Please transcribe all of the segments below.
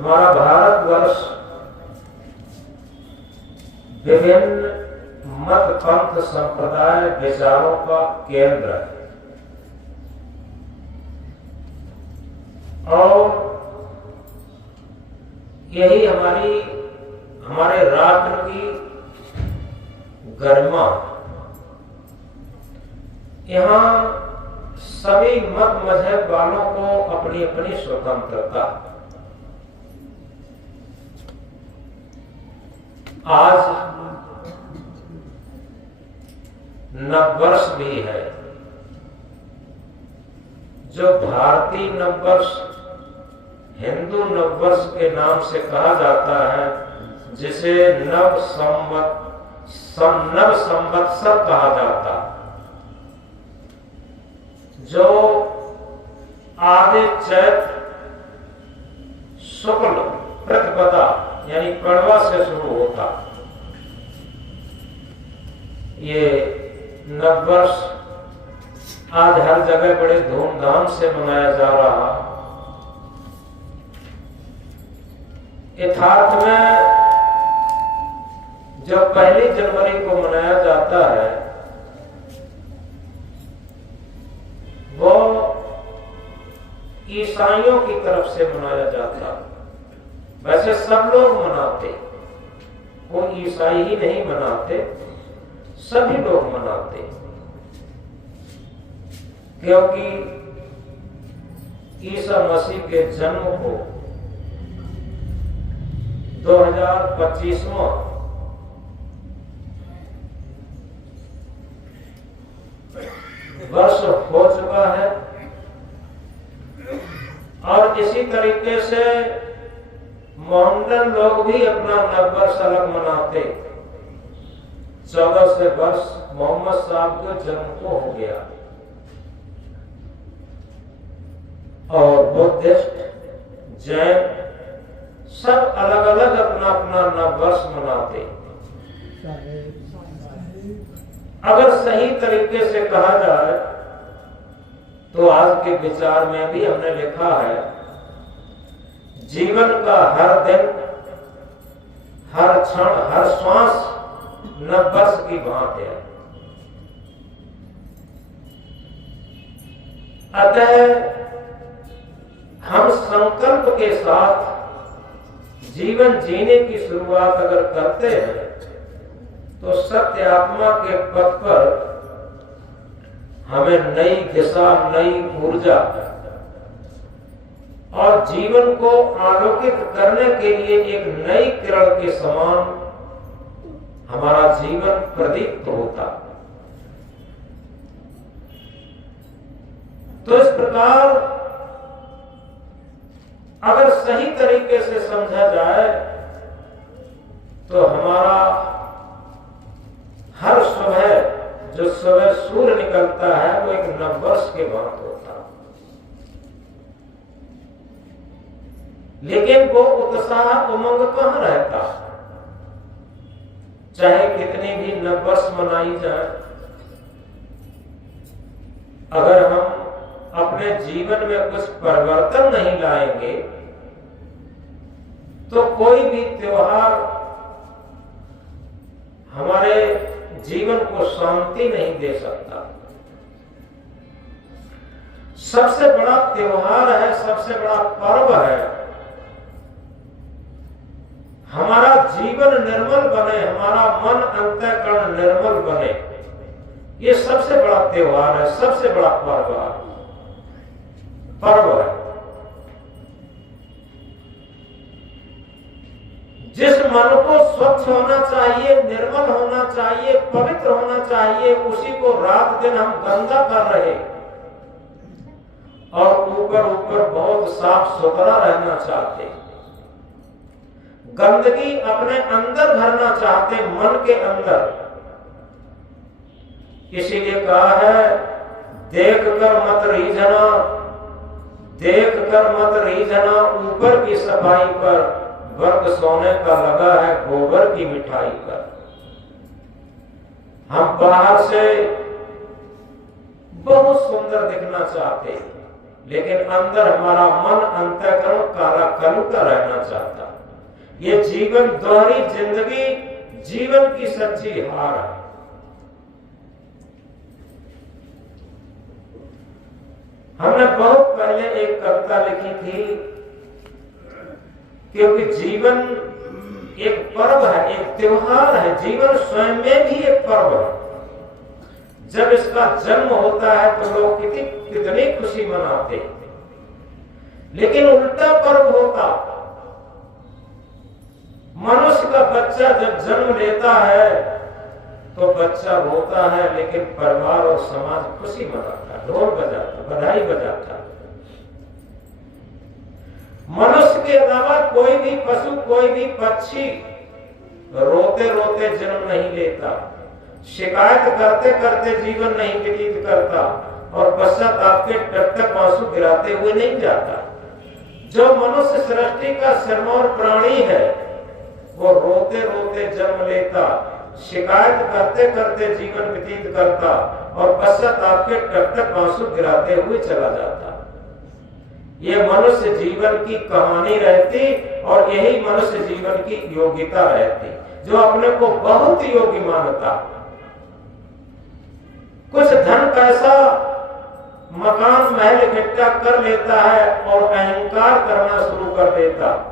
हमारा भारतवर्ष विभिन्न मत पंथ संप्रदाय विचारों का केंद्र है और यही हमारे राष्ट्र की गरिमा। यहाँ सभी मत मजहब वालों को अपनी अपनी स्वतंत्रता। आज नववर्ष भी है, जो भारतीय नववर्ष हिंदू नववर्ष के नाम से कहा जाता है, जिसे नव संवत्सर कहा जाता, जो आदि चैत्र शुक्ल प्रतिपदा यानी पड़वा से शुरू होता। ये नववर्ष आज हर जगह बड़े धूमधाम से मनाया जा रहा। यथार्थ में जब 1 जनवरी को मनाया जाता है, वो ईसाइयों की तरफ से मनाया जाता। वैसे सब लोग मनाते, वो ईसाई ही नहीं मनाते, सभी लोग मनाते, क्योंकि ईसा मसीह के जन्म को 2025वां वर्ष हो चुका है और इसी तरीके से मोहम्मदन लोग भी अपना नववर्ष अलग मनाते। 14 से वर्ष मोहम्मद साहब के जन्म को हो गया और बुद्धिस्ट, जैन सब अलग अलग अपना अपना नववर्ष मनाते। अगर सही तरीके से कहा जाए तो आज के विचार में भी हमने लिखा है, जीवन का हर दिन, हर क्षण, हर श्वास नववर्ष की भांति है। अतः हम संकल्प के साथ जीवन जीने की शुरुआत अगर करते हैं तो सत्य आत्मा के पथ पर हमें नई दिशा, नई ऊर्जा और जीवन को आलोकित करने के लिए एक नई किरण के समान हमारा जीवन प्रदीप्त होता। तो इस प्रकार अगर सही तरीके से समझा जाए तो हमारा हर सुबह जो सुबह सूर्य निकलता है वो एक नववर्ष के भांति होता। लेकिन वो उत्साह उमंग कहां रहता? चाहे कितनी भी नववर्ष मनाई जाए, अगर हम अपने जीवन में कुछ परिवर्तन नहीं लाएंगे तो कोई भी त्योहार हमारे जीवन को शांति नहीं दे सकता। सबसे बड़ा त्योहार है, सबसे बड़ा पर्व है, हमारा जीवन निर्मल बने, हमारा मन अंतःकरण निर्मल बने, ये सबसे बड़ा त्योहार है, सबसे बड़ा पर्व है। जिस मन को स्वच्छ होना चाहिए, निर्मल होना चाहिए, पवित्र होना चाहिए, उसी को रात दिन हम गंदा कर रहे और ऊपर ऊपर बहुत साफ सुथरा रहना चाहते, गंदगी अपने अंदर भरना चाहते, मन के अंदर। इसीलिए कहा है, देख कर मत रीझना, देख कर मत रीझना, ऊपर की सफाई पर वर्ग सोने का लगा है गोबर की मिठाई पर। हम बाहर से बहुत सुंदर दिखना चाहते, लेकिन अंदर हमारा मन अंतःकरण काला कलू का रहना चाहता। जीवन दोहरी जिंदगी जीवन की सच्ची हार है। हमने बहुत पहले एक कविता लिखी थी, क्योंकि जीवन एक पर्व है, एक त्योहार है। जीवन स्वयं में भी एक पर्व है। जब इसका जन्म होता है तो लोग कितनी खुशी मनाते हैं, लेकिन उल्टा पर्व होता। मनुष्य का बच्चा जब जन्म लेता है तो बच्चा रोता है, लेकिन परिवार और समाज खुशी मनाता है, ढोल बजाता, बधाई बजाता। मनुष्य के अलावा कोई भी पशु, कोई भी पक्षी रोते रोते जन्म नहीं लेता, शिकायत करते करते जीवन नहीं व्यतीत करता, और पश्चाताप के टप-टप आंसू गिराते हुए नहीं जाता। जो मनुष्य सृष्टि का सिरमौर प्राणी है, वो रोते रोते जन्म लेता, शिकायत करते करते जीवन व्यतीत करता, और पश्चाताप के टप-टप आंसू गिराते हुए चला जाता। ये मनुष्य जीवन की कहानी रहती, और यही मनुष्य जीवन की योग्यता रहती। जो अपने को बहुत योग्य मानता, कुछ धन पैसा मकान महल इकट्ठा कर लेता है और अहंकार करना शुरू कर देता।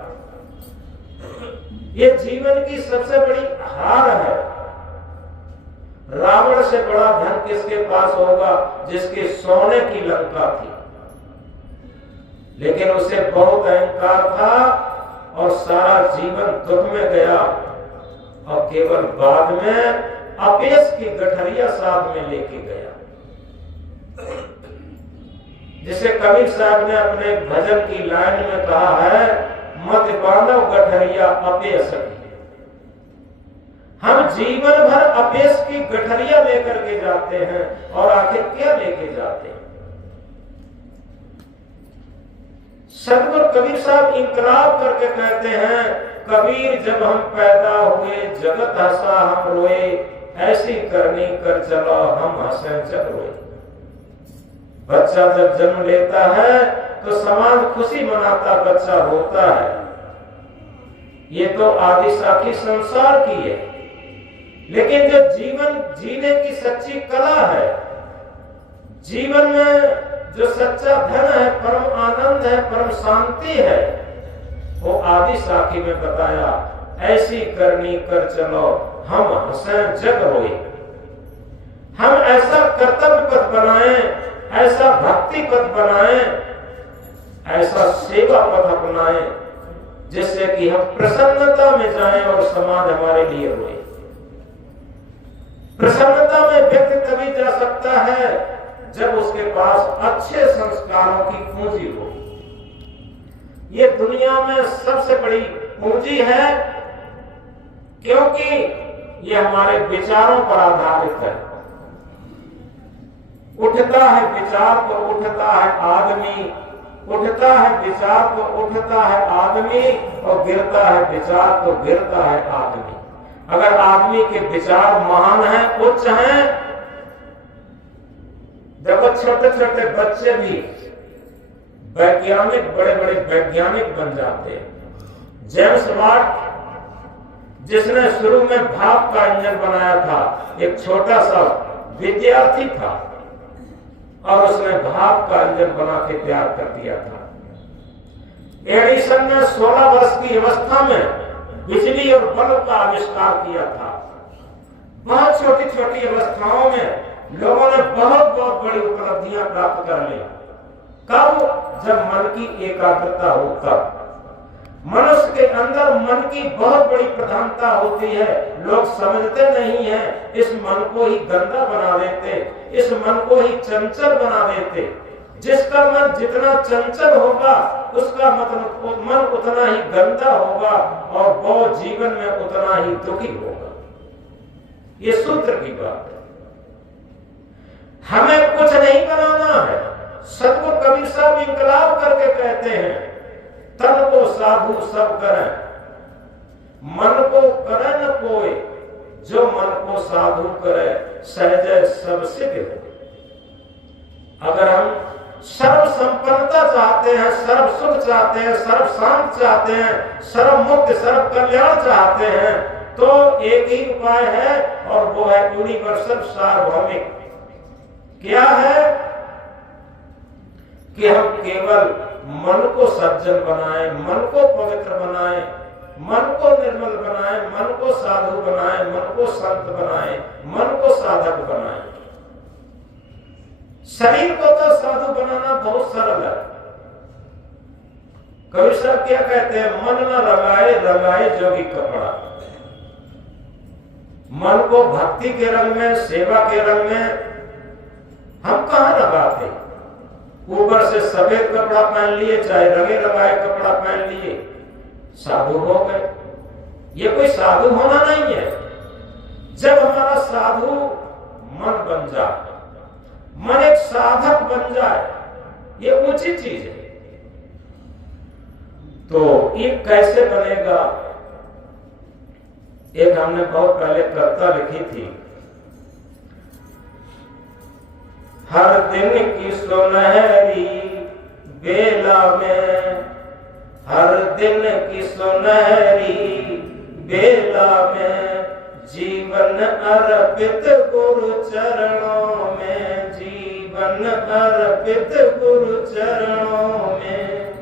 ये जीवन की सबसे बड़ी हार है। रावण से बड़ा धन किसके पास होगा, जिसके सोने की लंका थी, लेकिन उसे बहुत अहंकार था और सारा जीवन दुख में गया, और केवल बाद में अपयश की गठरिया साथ में लेके गया। जिसे कबीर साहब ने अपने भजन की लाइन में कहा है, मत बांधो गठरिया अपयश की। हम जीवन भर अपयश की गठरिया लेकर के जाते हैं, और आखिर क्या लेके जाते हैं। सदगुरु कबीर साहब इंकलाब करके कहते हैं, कबीर जब हम पैदा हुए जगत हंसा हम रोए, ऐसी करनी कर चलो हम हंसे जग रोए। बच्चा जब जन्म लेता है तो समाज खुशी मनाता, बच्चा रोता है। ये तो आदि साखी संसार की है, लेकिन जो जीवन जीने की सच्ची कला है, जीवन में जो सच्चा धन है, परम आनंद है, परम शांति है, वो आदि साखी में बताया, ऐसी करनी कर चलो हम हंसे जग रोए। हम ऐसा कर्तव्य पथ बनाएं, ऐसा भक्ति पथ बनाएं, ऐसा सेवा पथ अपनाएं, जिससे कि हम प्रसन्नता में जाएं और समाज हमारे लिए रोए। प्रसन्नता में व्यक्ति तभी जा सकता है जब उसके पास अच्छे संस्कारों की पूंजी हो। ये दुनिया में सबसे बड़ी पूंजी है, क्योंकि ये हमारे विचारों पर आधारित है। उठता है विचार तो उठता है आदमी, उठता है विचार तो उठता है आदमी, और गिरता है विचार तो गिरता है आदमी। अगर आदमी के विचार महान हैं, उच्च हैं, जब छोटे छोटे बच्चे भी वैज्ञानिक, बड़े बड़े वैज्ञानिक बन जाते हैं। जेम्स वाट, जिसने शुरू में भाप का इंजन बनाया था, एक छोटा सा विद्यार्थी था, और उसने भाप का इंजन बना के तैयार कर दिया था। एडिसन ने 16 वर्ष की अवस्था में बिजली और बल्ब का आविष्कार किया था। बहुत छोटी छोटी अवस्थाओं में लोगों ने बहुत बहुत बड़ी उपलब्धियां प्राप्त कर ली। कब? जब मन की एकाग्रता हो, तब। मनुष्य के अंदर मन की बहुत बड़ी प्रधानता होती है। लोग समझते नहीं हैं, इस मन को ही गंदा बना देते, इस मन को ही चंचल बना देते। जिसका मन जितना चंचल होगा, उसका मन उतना ही गंदा होगा, और वो जीवन में उतना ही दुखी होगा। ये सूत्र की बात है। हमें कुछ नहीं बनाना है। सदगुरु कबीर साहब इंकलाब करके कहते हैं, तन को साधु सब करें, मन को करे न कोई, जो मन को साधु करे सहज सब सिद्ध हो। अगर हम सर्व संपन्नता चाहते हैं, सर्व सुख चाहते हैं, सर्व शांत चाहते हैं, सर्व मुक्त, सर्व कल्याण चाहते हैं, तो एक ही उपाय है और वो है यूनिवर्सल सार्वभौमिक। क्या है कि हम केवल मन को सज्जन बनाएं, मन को पवित्र बनाएं, मन को निर्मल बनाएं, मन को साधु बनाएं, मन को संत बनाएं, मन को साधक बनाएं। शरीर को तो साधु बनाना बहुत सरल है। कवि साहब क्या कहते हैं, मन न रंगाए रंगाए जोगी कपड़ा। मन को भक्ति के रंग में, सेवा के रंग में हम कहां रंगाते? ऊपर से सफेद कपड़ा पहन लिए, चाहे रंगे रंगाए कपड़ा पहन लिए, साधु हो गए। ये कोई साधु होना नहीं है। जब हमारा साधु मन बन जाए, मन एक साधक बन जाए, ये उचित चीज है। तो ये कैसे बनेगा? एक हमने बहुत पहले कविता लिखी थी, हर दिन की सुनहरी बेला में, हर दिन की सुनहरी बेला में, जीवन अर्पित गुरु चरणों में, जीवन अर्पित गुरु चरणों में।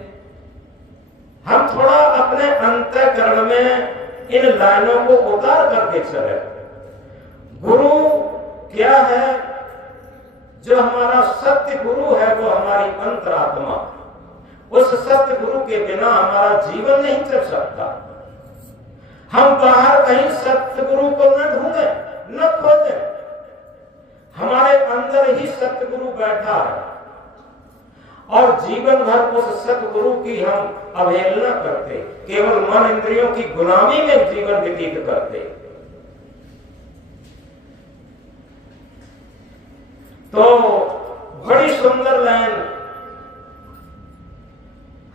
हम थोड़ा अपने अंतःकरण में इन लाइनों को उतार करके चले। गुरु क्या है? जो हमारा सत्य गुरु है वो हमारी अंतरात्मा। उस सत्य गुरु के बिना हमारा जीवन नहीं चल सकता। हम बाहर कहीं सत्य गुरु को न ढूंढें, न खोजें, हमारे अंदर ही सत्य गुरु बैठा है और जीवन भर उस सत्य गुरु की हम अवहेलना करते, केवल मन इंद्रियों की गुलामी में जीवन व्यतीत करते। तो बड़ी सुंदर लाइन,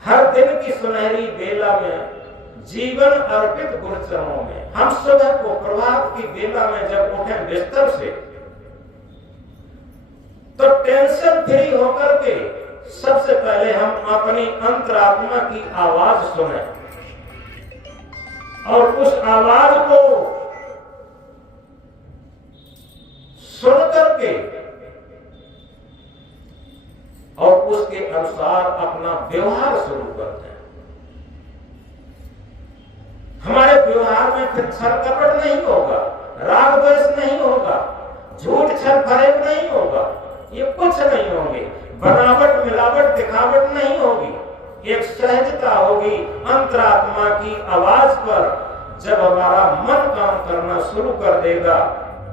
हर दिन की सुनहरी बेला में, जीवन अर्पित गुरुचरणों में। हम सुबह को प्रभात की बेला में जब उठें बिस्तर से, तो टेंशन फ्री होकर के सबसे पहले हम अपनी अंतरात्मा की आवाज सुने और उस आवाज को सुन करके और उसके अनुसार अपना व्यवहार शुरू करते हैं। हमारे व्यवहार में फिर छल कपट नहीं होगा, राग द्वेष नहीं होगा, झूठ छल फरेब नहीं होगा, ये कुछ नहीं होंगे। बनावट मिलावट दिखावट नहीं होगी, एक सहजता होगी अंतरात्मा की आवाज पर। जब हमारा मन काम करना शुरू कर देगा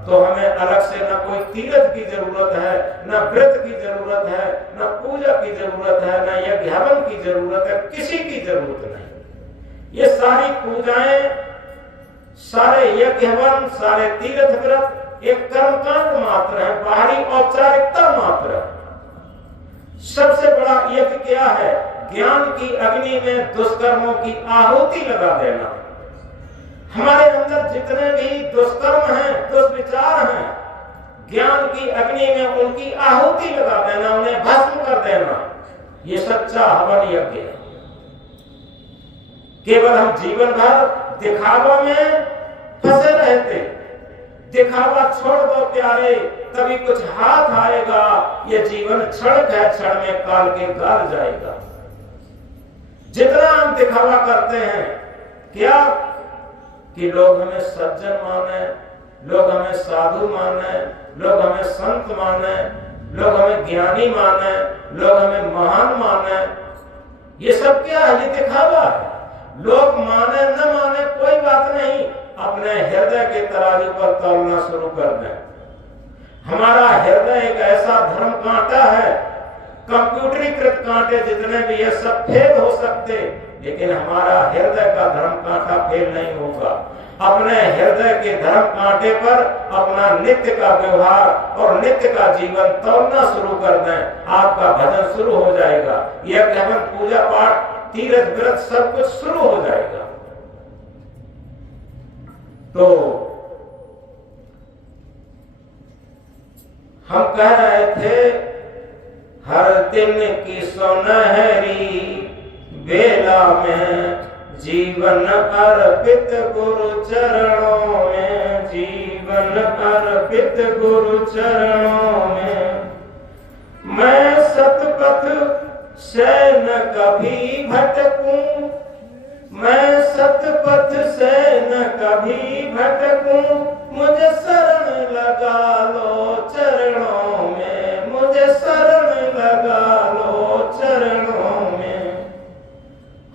तो हमें अलग से न कोई तीर्थ की जरूरत है, न व्रत की जरूरत है, न पूजा की जरूरत है, न यज्ञ हवन की जरूरत है, किसी की जरूरत नहीं। ये सारी पूजाएं, सारे यज्ञ हवन, सारे तीर्थ व्रत एक कर्मकांड मात्र है, बाहरी औपचारिकता मात्र है। सबसे बड़ा यज्ञ क्या है? ज्ञान की अग्नि में दुष्कर्मों की आहुति लगा देना। हमारे अंदर जितने भी दुष्कर्म हैं, दुष्विचार हैं, ज्ञान की अग्नि में उनकी आहुति लगा देना, उन्हें भस्म कर देना, ये सच्चा हवन यज्ञ है। केवल हम जीवन भर दिखावा में फंसे रहते, दिखावा छोड़ दो प्यारे, तभी कुछ हाथ आएगा। ये जीवन क्षणिक है, क्षण में काल के गाल जाएगा। जितना हम दिखावा करते हैं, क्या कि लोग हमें सज्जन माने, लोग हमें साधु माने, लोग हमें संत माने, लोग हमें ज्ञानी माने, लोग हमें महान माने, ये सब क्या है? ये दिखावा है। लोग माने न माने कोई बात नहीं, अपने हृदय के तराजू पर तौलना शुरू कर दें। हमारा हृदय एक ऐसा धर्म कांटा है, कंप्यूटरीकृत कांटे जितने भी ये सब फेल हो सकते, लेकिन हमारा हृदय का धर्म कांटा फेल नहीं होगा। अपने हृदय के धर्म कांटे पर अपना नित्य का व्यवहार और नित्य का जीवन तौलना शुरू कर दें, आपका भजन शुरू हो जाएगा। यज्ञ हवन, पूजा पाठ, तीर्थ व्रत सब कुछ शुरू हो जाएगा। तो हम कह रहे थे हर दिन की सुनहरी बेला में जीवन अर्पित गुरु चरणों में, जीवन अर्पित गुरु चरणों में। मैं सतपथ से न कभी भटकूं, मैं सतपथ से न कभी भटकूं, मुझे शरण लगा लो चरणों में, मुझे शरण लगा लो चरणों में।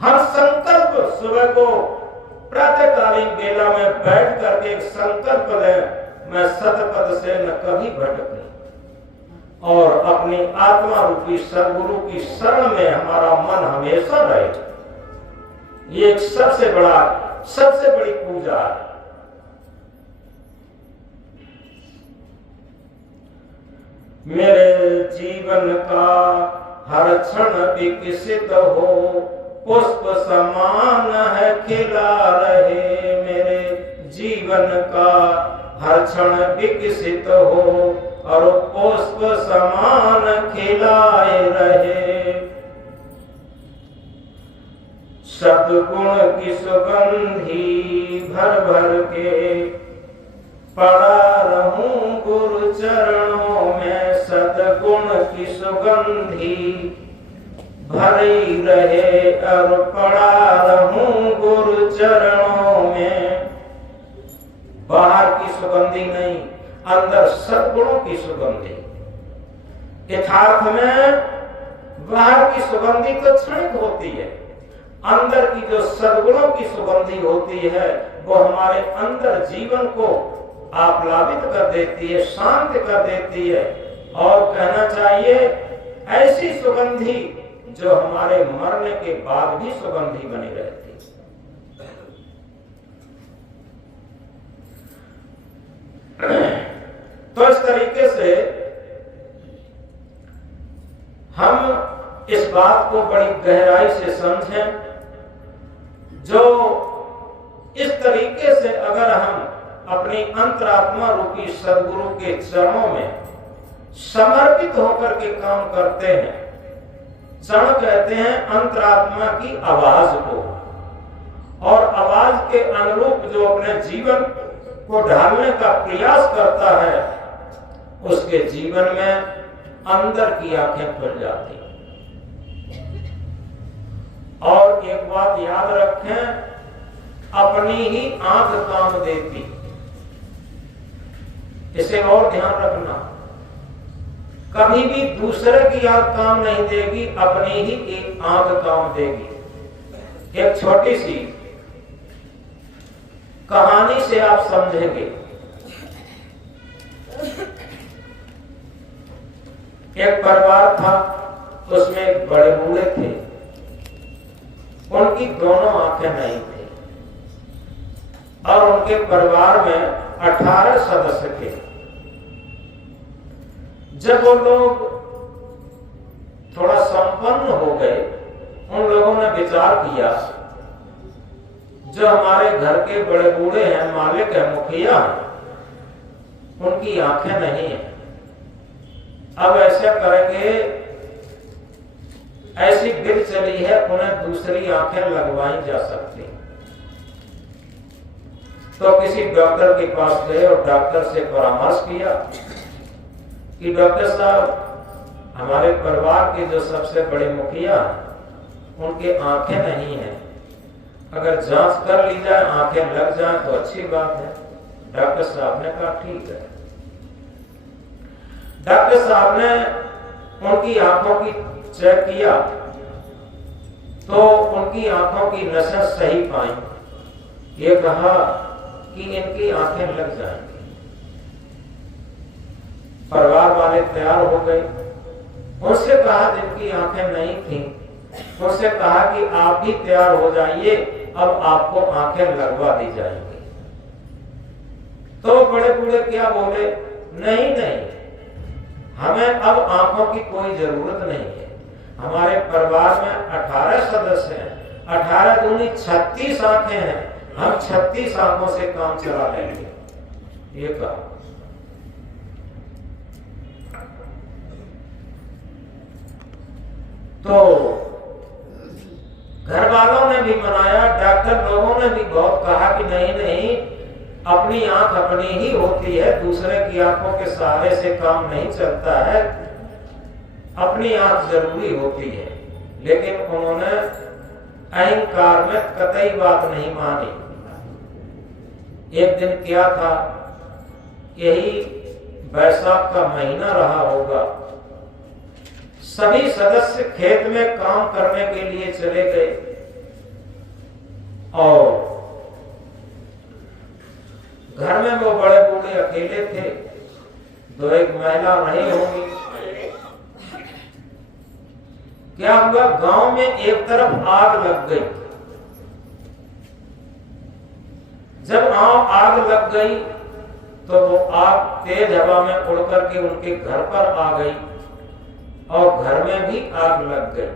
हम संकल्प सुबह को प्रातःकालीन बेला में बैठ करके एक संकल्प लें, मैं सतपथ से न कभी भटकूं और अपनी आत्मा रूपी सद्गुरु की शरण में हमारा मन हमेशा रहे। ये एक सबसे बड़ी पूजा है। मेरे जीवन का हर क्षण विकसित हो, पुष्प समान है खिला रहे। मेरे जीवन का हर क्षण विकसित हो और पुष्प समान खिलाए रहे। सद्गुण की सुगंधी भर भर के पड़ा रहूं गुरु चरणों में। सद्गुण की सुगंधी भरी रहे और पड़ा रहूं गुरु चरणों में। बाहर की सुगंधी नहीं, अंदर सद्गुणों की सुगंधी। यथार्थ में बाहर की सुगंधी तो क्षणिक होती है, अंदर की जो सद्गुणों की सुगंधी होती है वो हमारे अंदर जीवन को आप्लावित कर देती है, शांत कर देती है। और कहना चाहिए ऐसी सुगंधी जो हमारे मरने के बाद भी सुगंधी बनी रहती है। तो इस तरीके से हम इस बात को बड़ी गहराई से समझें। जो इस तरीके से अगर हम अपनी अंतरात्मा रूपी सद्गुरु के चरणों में समर्पित होकर के काम करते हैं, चरण कहते हैं अंतरात्मा की आवाज को, और आवाज के अनुरूप जो अपने जीवन को ढालने का प्रयास करता है उसके जीवन में अंदर की आंखें खुल जाती। और एक बात याद रखें, अपनी ही आंख काम देती, इसे और ध्यान रखना। कभी भी दूसरे की आंख काम नहीं देगी, अपनी ही एक आंख काम देगी। एक छोटी सी कहानी से आप समझेंगे। एक परिवार था, उसमें एक बड़े बूढ़े थे, उनकी दोनों आंखें नहीं थी और उनके परिवार में 18 सदस्य थे। जब वो लोग थोड़ा संपन्न हो गए, उन लोगों ने विचार किया जो हमारे घर के बड़े बूढ़े हैं, मालिक है, मुखिया हैं, उनकी आंखें नहीं है। अब ऐसा करेंगे, ऐसी विधि चली है, उन्हें दूसरी आंखें लगवाई जा सकती। तो किसी डॉक्टर के पास गए और डॉक्टर से परामर्श किया कि डॉक्टर साहब, हमारे परिवार के जो सबसे बड़े मुखिया उनके आंखें नहीं हैं, अगर जांच कर ली जाए, आंखें लग जाए तो अच्छी बात है। डॉक्टर साहब ने कहा ठीक है। डॉक्टर साहब ने उनकी आंखों की चेक किया तो उनकी आंखों की नसें सही पाई। ये कहा कि इनकी आंखें लग जाएंगी। परिवार वाले तैयार हो गए। उनसे कहा जिनकी आंखें नहीं थी, उनसे कहा कि आप भी तैयार हो जाइए, अब आपको आंखें लगवा दी जाएंगी। तो बड़े बूढ़े क्या बोले, नहीं नहीं, हमें अब आंखों की कोई जरूरत नहीं है। हमारे परिवार में 18 सदस्य हैं, 18 दूनी 36 आंखें हैं, हम 36 आंखों से काम चला लेंगे। ये कहा। तो घर वालों ने भी मनाया, डॉक्टर लोगों ने भी बहुत कहा कि नहीं नहीं, अपनी आंख अपनी ही होती है, दूसरे की आंखों के सहारे से काम नहीं चलता है, अपनी आंख जरूरी होती है। लेकिन उन्होंने अहंकार में कतई बात नहीं मानी। एक दिन क्या था, यही बैसाख का महीना रहा होगा, सभी सदस्य खेत में काम करने के लिए चले गए और घर में वो बड़े बूढ़े अकेले थे, दो एक महिला नहीं होंगी। क्या हुआ, गांव में एक तरफ आग लग गई। जब आग लग गई तो वो आग तेज हवा में उड़ करके उनके घर पर आ गई और घर में भी आग लग गई।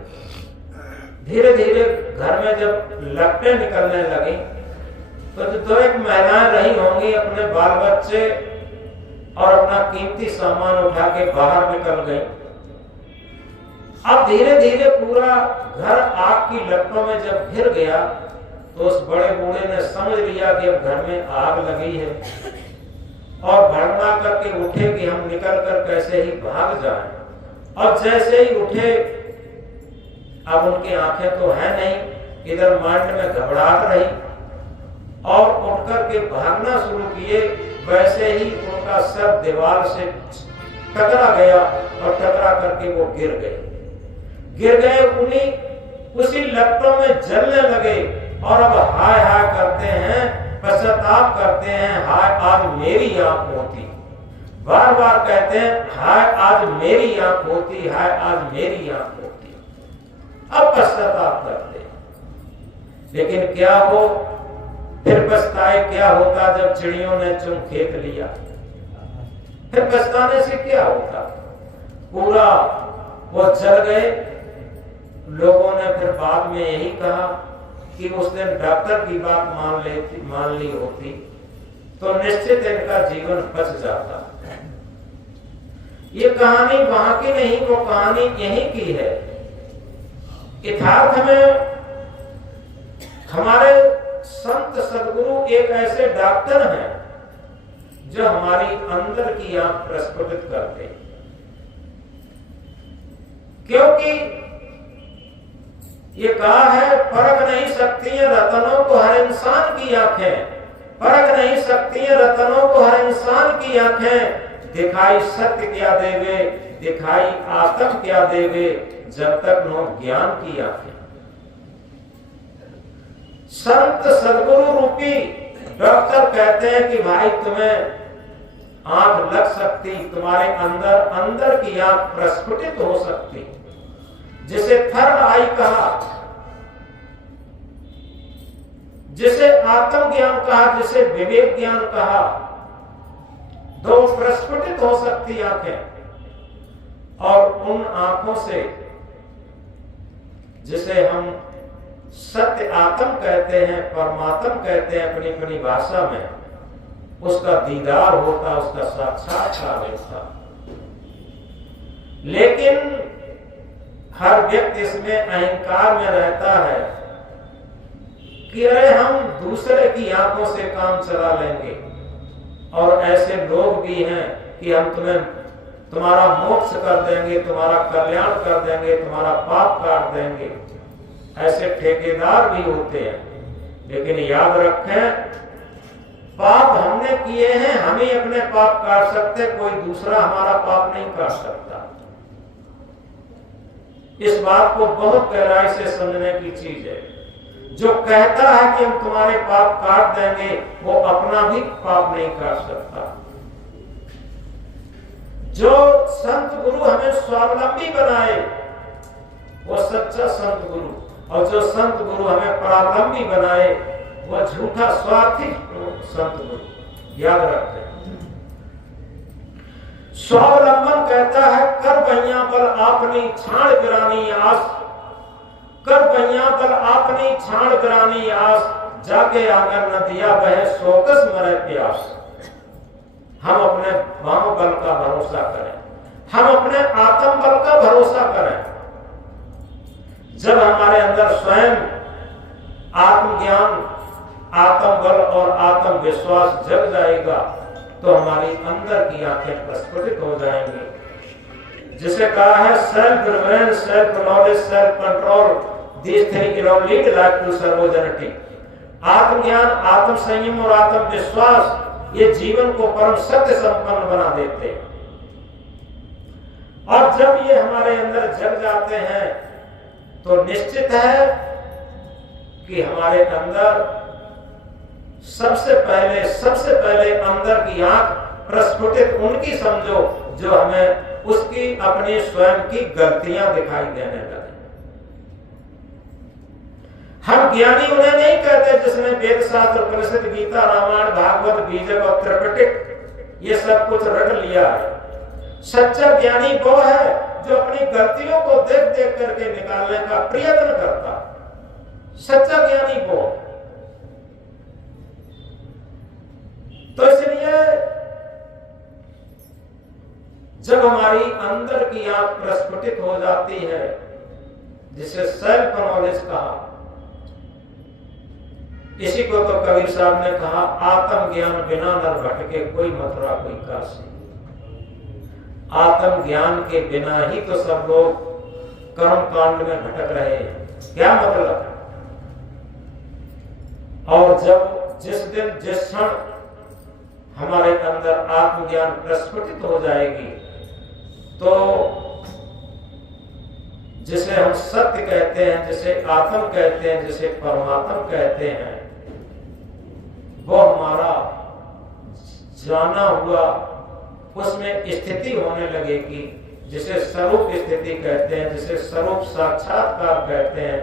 धीरे धीरे घर में जब लपटें निकलने लगी तो जो दो एक महिलाएं रही होंगी, अपने बाल बच्चे और अपना कीमती सामान उठा के बाहर निकल गई। अब धीरे धीरे पूरा घर आग की लपटों में जब घिर गया तो उस बड़े बूढ़े ने समझ लिया कि अब घर में आग लगी है और भड़कना करके उठे कि हम निकल कर कैसे ही भाग जाएं। और जैसे ही उठे, अब उनकी आंखें तो है नहीं, इधर माइंड में घबराहट रही और उठ करके भागना शुरू किए। वैसे ही उनका सर दीवार से टकरा गया और टकरा करके वो गिर गए। उन्हीं उसी लपटों में जलने लगे और अब हाय हाय करते हैं, पश्चाताप करते हैं, हाय आज मेरी आंख होती। बार बार कहते हैं, हाय आज मेरी आंख होती, हाय आज मेरी आंख होती। अब पश्चाताप करते हैं। लेकिन क्या हो, फिर पछताए क्या होता जब चिड़ियों ने चुन खेत लिया। फिर पछताने से क्या होता, पूरा वो जल गए। लोगों ने फिर बाद में यही कहा कि उस दिन डॉक्टर की बात मान ली होती तो निश्चित इनका जीवन बच जाता। ये कहानी वहां की नहीं, वो कहानी यहीं की है। यथार्थ में हमारे संत सदगुरु एक ऐसे डॉक्टर हैं जो हमारी अंदर की आंख प्रस्फुटित करते हैं। क्योंकि ये कहा है, परख नहीं सकती है रतनों को हर इंसान की आंखें, परख नहीं सकती है रतनों को हर इंसान की आंखें। दिखाई सत्य क्या देवे, दिखाई आत्म क्या देवे, जब तक नो ज्ञान की आंखें। संत सदगुरु रूपी डॉक्टर कहते हैं कि भाई तुम्हें आंख लग सकती, तुम्हारे अंदर की आंख प्रस्फुटित हो सकती, जिसे थर्ड आई कहा, जिसे आत्म ज्ञान कहा, जिसे विवेक ज्ञान कहा। दो प्रस्फुटित हो सकती आंखें और उन आंखों से जिसे हम सत्य आत्म कहते हैं, परमात्म कहते हैं अपनी अपनी भाषा में, उसका दीदार होता, उसका साक्षात्कार होता। लेकिन हर व्यक्ति इसमें अहंकार में रहता है कि अरे हम दूसरे की आंखों से काम चला लेंगे। और ऐसे लोग भी हैं कि हम तुम्हारा मोक्ष कर देंगे, तुम्हारा कल्याण कर देंगे, तुम्हारा पाप काट देंगे। ऐसे ठेकेदार भी होते हैं। लेकिन याद रखें, पाप हमने किए हैं, हम ही अपने पाप काट सकते, कोई दूसरा हमारा पाप नहीं काट सकता। इस बात को बहुत गहराई से समझने की चीज है। जो कहता है कि हम तुम्हारे पाप काट देंगे, वो अपना भी पाप नहीं काट सकता। जो संत गुरु हमें स्वावलंबी बनाए, वो सच्चा संत गुरु, और जो संत गुरु हमें परावलंबी बनाए, वो झूठा स्वार्थी संत गुरु। याद रखें, स्वावलंबन कहता है कर भैया पर आपनी छाड़ गिरानी आस, कर भैया पर आपनी छाड़ गिरानी आस, जाके आकर नदिया बहे सोकस मरे प्यास। हम अपने वाम बल का भरोसा करें, हम अपने आत्म बल का भरोसा करें। जब हमारे अंदर स्वयं आत्मज्ञान, आत्मबल और आत्मविश्वास जग जाएगा तो हमारी अंदर की आंखें प्रस्फुटित हो जाएंगी। जिसे कहा है self reverence, self knowledge, self control, these three alone lead life to sovereignty. आत्मज्ञान, आत्म संयम और आत्मविश्वास ये जीवन को परम सत्य संपन्न बना देते हैं। और जब ये हमारे अंदर जग जाते हैं तो निश्चित है कि हमारे अंदर सबसे पहले अंदर की आंख प्रस्फुटित उनकी समझो जो हमें उसकी अपनी स्वयं की गलतियां दिखाई देने लगे। हम ज्ञानी उन्हें नहीं कहते जिसने वेद शास्त्र, उपनिषद, गीता, रामायण, भागवत, बीजक और त्रिपिटक ये सब कुछ रट लिया है। सच्चा ज्ञानी वो है जो अपनी गलतियों को देख देख करके निकालने का प्रयत्न करता। सच्चा ज्ञानी वो। तो इसलिए जब हमारी अंदर की आंख प्रस्फुटित हो जाती है, जिसे सेल्फ नॉलेज कहा, इसी को तो कबीर साहब ने कहा आत्मज्ञान बिना नर भटके कोई मथुरा कोई काशी। आत्मज्ञान के बिना ही तो सब लोग कर्म कांड में भटक रहे हैं। क्या मतलब? और जब जिस दिन जिस क्षण हमारे अंदर आत्मज्ञान प्रस्फुटित हो जाएगी तो जिसे हम सत्य कहते हैं, जिसे आत्म कहते हैं, जिसे परमात्मा कहते हैं, वो हमारा जाना हुआ उसमें स्थिति होने लगेगी, जिसे स्वरूप स्थिति कहते हैं, जिसे स्वरूप साक्षात्कार कहते हैं,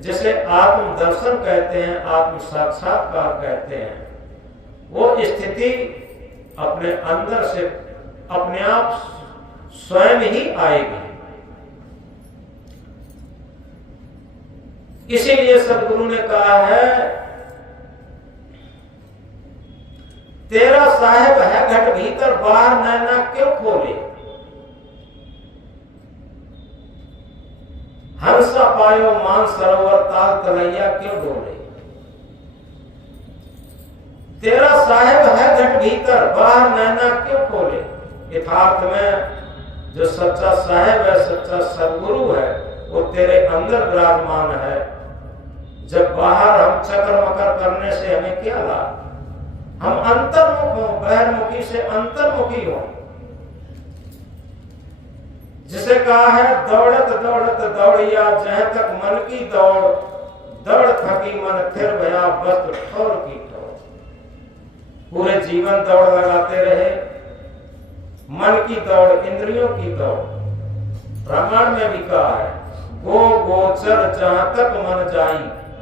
जिसे आत्म दर्शन कहते हैं, आत्म साक्षात्कार कहते हैं। वो स्थिति अपने अंदर से अपने आप स्वयं ही आएगी। इसीलिए सदगुरु ने कहा है तेरा साहेब है घट भीतर, बाहर नैना क्यों खोले। हंसा पायो मान सरोवर, ताल तलैया क्यों डोले। तेरा साहेब है घट भीतर, बाहर नैना क्यों खोले। यथार्थ में जो सच्चा साहेब है, सच्चा सदगुरु है, वो तेरे अंदर विराजमान है। जब बाहर हम चक्कर मकर करने से हमें क्या लाभ। हम अंतर्मुख हो, बहिर्मुखी से अंतर्मुखी हो। जिसे कहा है दौड़त दौड़त दौड़िया, जहां तक मन की दौड़, दौड़ थकी मन फिर भया बस ठोर की ठोर। पूरे जीवन दौड़ लगाते रहे, मन की दौड़, इंद्रियों की दौड़। रामायण में भी कहा है गो गोचर जहां तक मन जाई,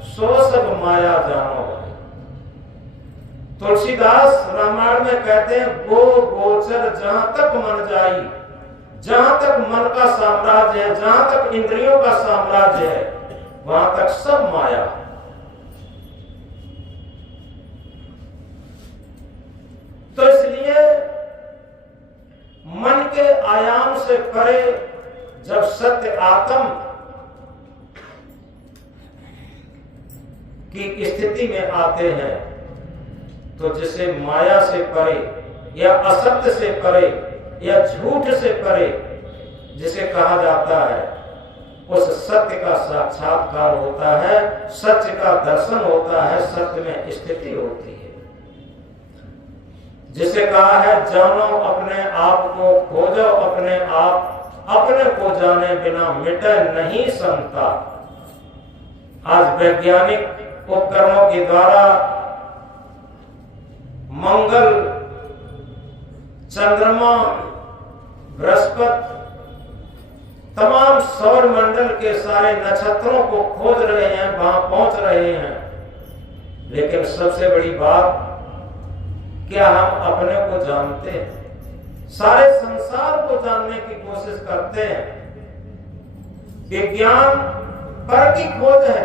सो सब माया जानो। तुलसीदास रामायण में कहते हैं गो गोचर जहां तक मन जाई, जहां तक मन का साम्राज्य है, जहां तक इंद्रियों का साम्राज्य है, वहां तक सब माया। तो इसलिए मन के आयाम से परे जब सत्य आत्म की स्थिति में आते हैं तो जिसे माया से परे या असत्य से परे या झूठ से परे जिसे कहा जाता है, उस सत्य का साक्षात्कार होता है, सत्य का दर्शन होता है, सत्य में स्थिति होती है। जिसे कहा है जानो अपने आप को, खोजो अपने आप, अपने को जाने बिना मिटे नहीं समता। आज वैज्ञानिक उपकरणों के द्वारा मंगल, चंद्रमा, बृहस्पति, तमाम सौर मंडल के सारे नक्षत्रों को खोज रहे हैं, वहां पहुंच रहे हैं। लेकिन सबसे बड़ी बात, क्या हम अपने को जानते हैं? सारे संसार को जानने की कोशिश करते हैं। विज्ञान पर की खोज है,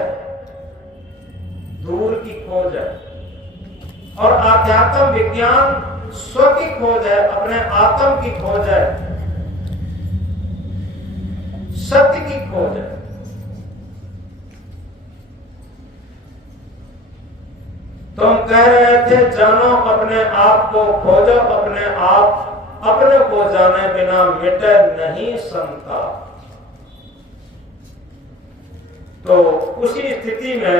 दूर की खोज है, और आध्यात्म विज्ञान स्व की खोज है, अपने आत्म की खोज है, सत्य की खोज है। तुम कह रहे थे जानो अपने आप को, खोजो अपने आप, अपने को जाने बिना मिटे नहीं संताप। तो उसी स्थिति में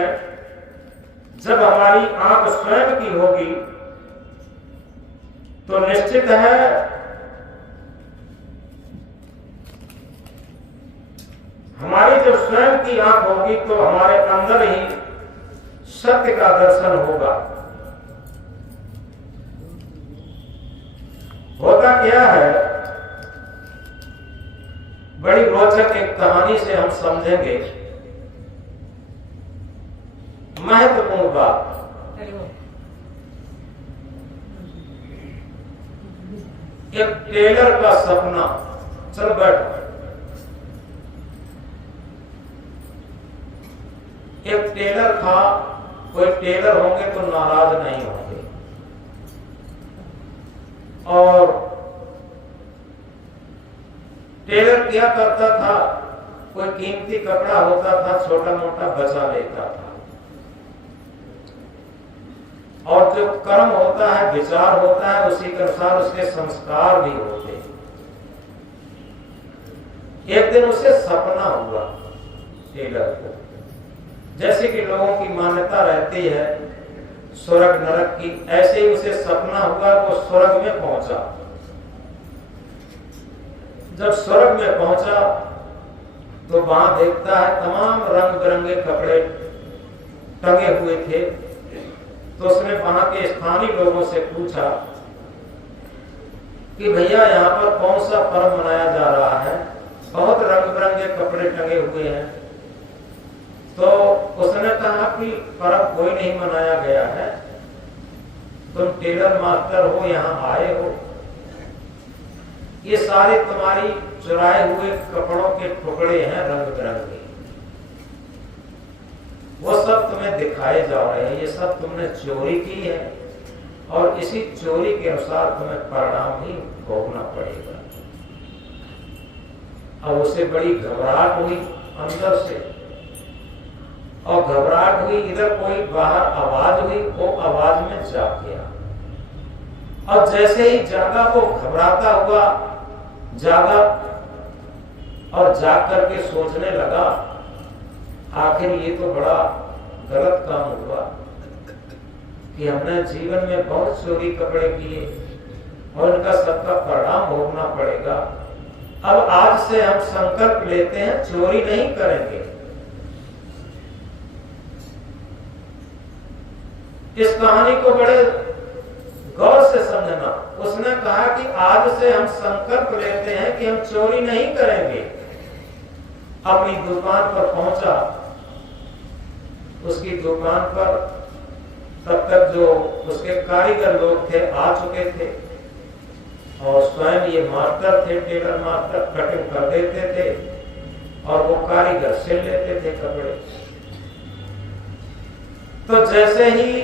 जब हमारी आंख स्वयं की होगी तो निश्चित है हमारी जब स्वयं की आंख होगी तो हमारे अंदर ही सत्य का दर्शन होगा। होता क्या है, बड़ी रोचक एक कहानी से हम समझेंगे महत्वपूर्ण बात। एक टेलर का सपना, चल बैठ। एक टेलर था, कोई टेलर होंगे तो नाराज नहीं होंगे, और टेलर क्या करता था, कोई कीमती कपड़ा होता था छोटा मोटा बचा लेता था, और जो कर्म होता है, विचार होता है, उसी के अनुसार उसके संस्कार भी होते हैं। एक दिन उसे सपना हुआ टेलर को, जैसे कि लोगों की मान्यता रहती है स्वर्ग नरक की, ऐसे ही उसे सपना हुआ, वो स्वर्ग में पहुंचा। जब स्वर्ग में पहुंचा तो वहां देखता है तमाम रंग बिरंगे कपड़े टंगे हुए थे। तो उसने वहां के स्थानीय लोगों से पूछा कि भैया यहाँ पर कौन सा पर्व मनाया जा रहा है, बहुत रंग बिरंगे कपड़े टंगे हुए हैं। तो उसने कहा कि पर्व कोई नहीं मनाया गया है, तुम टेलर मास्टर हो, यहाँ आए हो, ये सारे तुम्हारी चुराए हुए कपड़ों के टुकड़े हैं रंग बिरंगे, वो सब तुम्हें दिखाए जा रहे हैं, ये सब तुमने चोरी की है और इसी चोरी के अनुसार तुम्हें परिणाम ही भोगना पड़ेगा। अब उसे बड़ी घबराहट हुई अंदर से, और घबराहट हुई, इधर कोई बाहर आवाज हुई, वो आवाज में जाग गया। और जैसे ही जागा वो घबराता हुआ जागा और जाग करके सोचने लगा आखिर ये तो बड़ा गलत काम हुआ कि हमने जीवन में बहुत चोरी कपड़े किए और इनका सबका परिणाम भोगना पड़ेगा। अब आज से हम संकल्प लेते हैं चोरी नहीं करेंगे। इस कहानी को बड़े गौर से समझना। उसने कहा कि आज से हम संकल्प लेते हैं कि हम चोरी नहीं करेंगे। अपनी दुकान पर पहुंचा, उसकी दुकान पर तब तक जो उसके कारीगर लोग थे आ चुके थे, और स्वयं ये मास्टर थे, टेलर मास्टर, कटिंग कर देते थे और वो कारीगर सिल लेते थे कपड़े। तो जैसे ही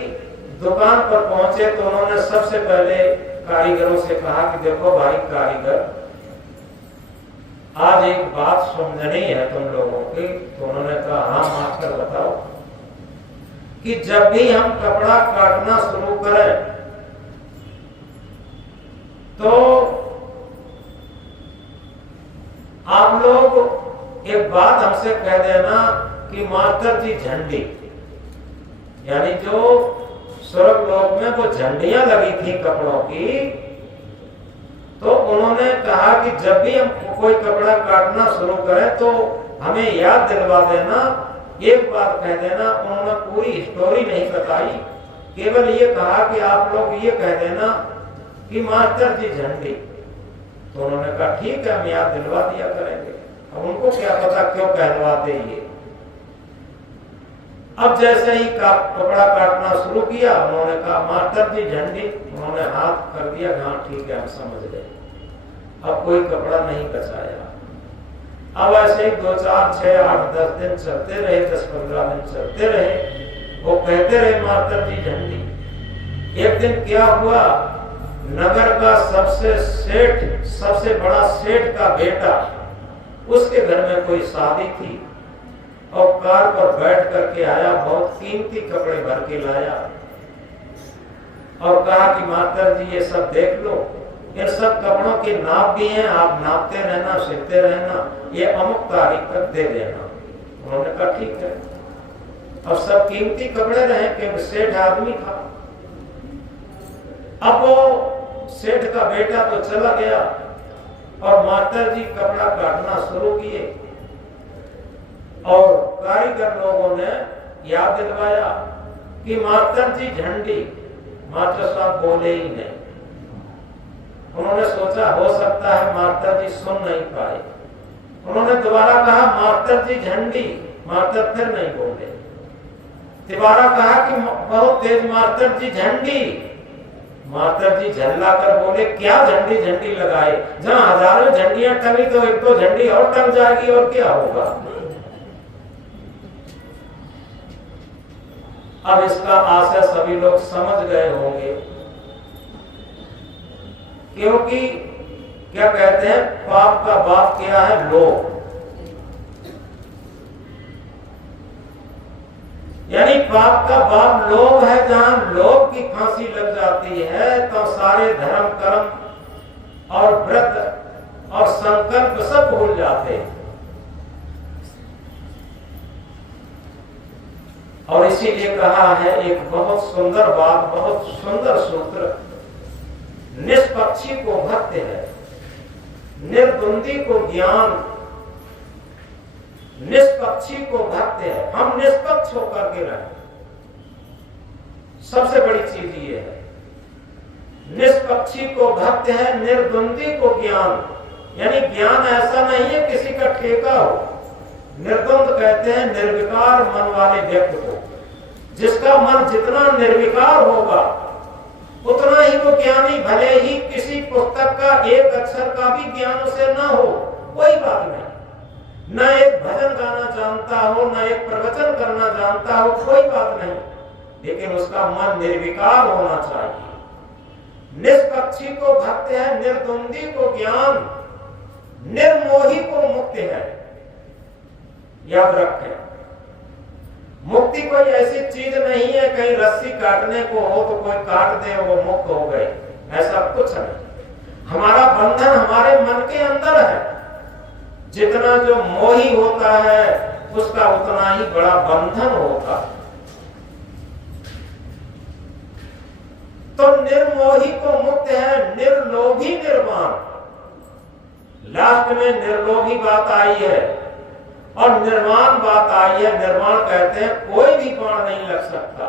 दुकान पर पहुंचे तो उन्होंने सबसे पहले कारीगरों से कहा कि देखो भाई कारीगर, आज एक बात समझनी है तुम लोगों की। तो उन्होंने कहा हाँ मास्टर बताओ। कि जब भी हम कपड़ा काटना शुरू करें तो आप लोग एक बात हमसे कह देना कि मास्टर जी झंडी, यानी जो स्वर्ग लोक में वो झंडियां लगी थी कपड़ों की, तो उन्होंने कहा कि जब भी हम कोई कपड़ा काटना शुरू करें तो हमें याद दिलवा देना, एक बात कह देना। उन्होंने पूरी स्टोरी नहीं बताई, केवल ये कहा कि आप लोग ये कह देना कि मास्टर जी झंडी। तो उन्होंने कहा ठीक है, हम याद दिलवा दिया करेंगे। अब उनको क्या पता क्यों कहलवाते ये। अब जैसे ही कपड़ा काटना शुरू किया, उन्होंने कहा मास्टर जी झंडी। उन्होंने हाथ कर दिया, हाँ ठीक है हम समझ गए। अब कोई कपड़ा नहीं बचाया। अब ऐसे ही 2, 4, 6, 8, 10 दिन चलते रहे, 10-15 दिन चलते रहे। वो कहते रहे मास्टर जी झंडी। एक दिन क्या हुआ, नगर का सबसे बड़ा सेठ का बेटा, उसके घर में कोई शादी थी और कार पर बैठ करके आया, बहुत कीमती कपड़े भर के लाया। और कहा कि मास्टर जी ये सब देख लो, इन सब कपड़ों के नाप भी हैं, आप नापते रहना, सिलते रहना, ये अमुक तारीख तक दे देना। उन्होंने कहा ठीक है। और सब कीमती कपड़े रहे क्योंकि सेठ आदमी था। अब वो सेठ का बेटा तो चला गया और मास्टर जी कपड़ा काटना शुरू किए और कारीगर लोगों ने याद दिलवाया कि मास्टर जी झंडी। मास्टर साहब बोले ही नहीं। उन्होंने सोचा हो सकता है मास्टर जी सुन नहीं पाए। उन्होंने दोबारा कहा मास्टर जी झंडी। मास्टर फिर नहीं बोले। दोबारा कहा कि बहुत तेज मास्टर जी झंडी। मास्टर जी झल्ला कर बोले क्या झंडी झंडी लगाए, जहां हजारों झंडियां टंगी तो एक दो झंडी और टंग जाएगी और क्या होगा। अब इसका आशय सभी लोग समझ गए होंगे, क्योंकि क्या कहते हैं पाप का बाप क्या है, लोभ। यानी पाप का बाप लोभ है। जहां लोभ की फांसी लग जाती है तो सारे धर्म कर्म और व्रत और संकल्प सब भूल जाते हैं। और इसीलिए कहा है एक बहुत सुंदर बात, बहुत सुंदर सूत्र, निष्पक्षी को भक्ति है, निर्द्वंदी को ज्ञान, निष्पक्षी को भक्ति है। हम निष्पक्ष होकर के रहें, सबसे बड़ी चीज ये है। निष्पक्षी को भक्ति है, निर्द्वंदी को ज्ञान। यानी ज्ञान ऐसा नहीं है किसी का ठेका हो। निर्द्वंद कहते हैं निर्विकार मन वाले व्यक्ति को। जिसका मन जितना निर्विकार होगा उतना ही वो ज्ञानी, भले ही किसी पुस्तक का एक अक्षर का भी ज्ञान उसे न हो, कोई बात नहीं। न एक भजन गाना जानता हो, न एक प्रवचन करना जानता हो, कोई बात नहीं, लेकिन उसका मन निर्विकार होना चाहिए। निष्पक्षी को भक्ति है, निर्द्वंदी को ज्ञान, निर्मोही को मुक्ति है। याद रखें, मुक्ति कोई ऐसी चीज नहीं है कहीं रस्सी काटने को हो तो कोई काट दे वो मुक्त हो गए, ऐसा कुछ नहीं। हमारा बंधन हमारे मन के अंदर है। जितना जो मोही होता है उसका उतना ही बड़ा बंधन होता है। तो निर्मोही को मुक्त है, निर्लोभी निर्वाण। लास्ट में निर्लोभी बात आई है और निर्वाण बात आई है। निर्वाण कहते हैं कोई भी बाण नहीं लग सकता।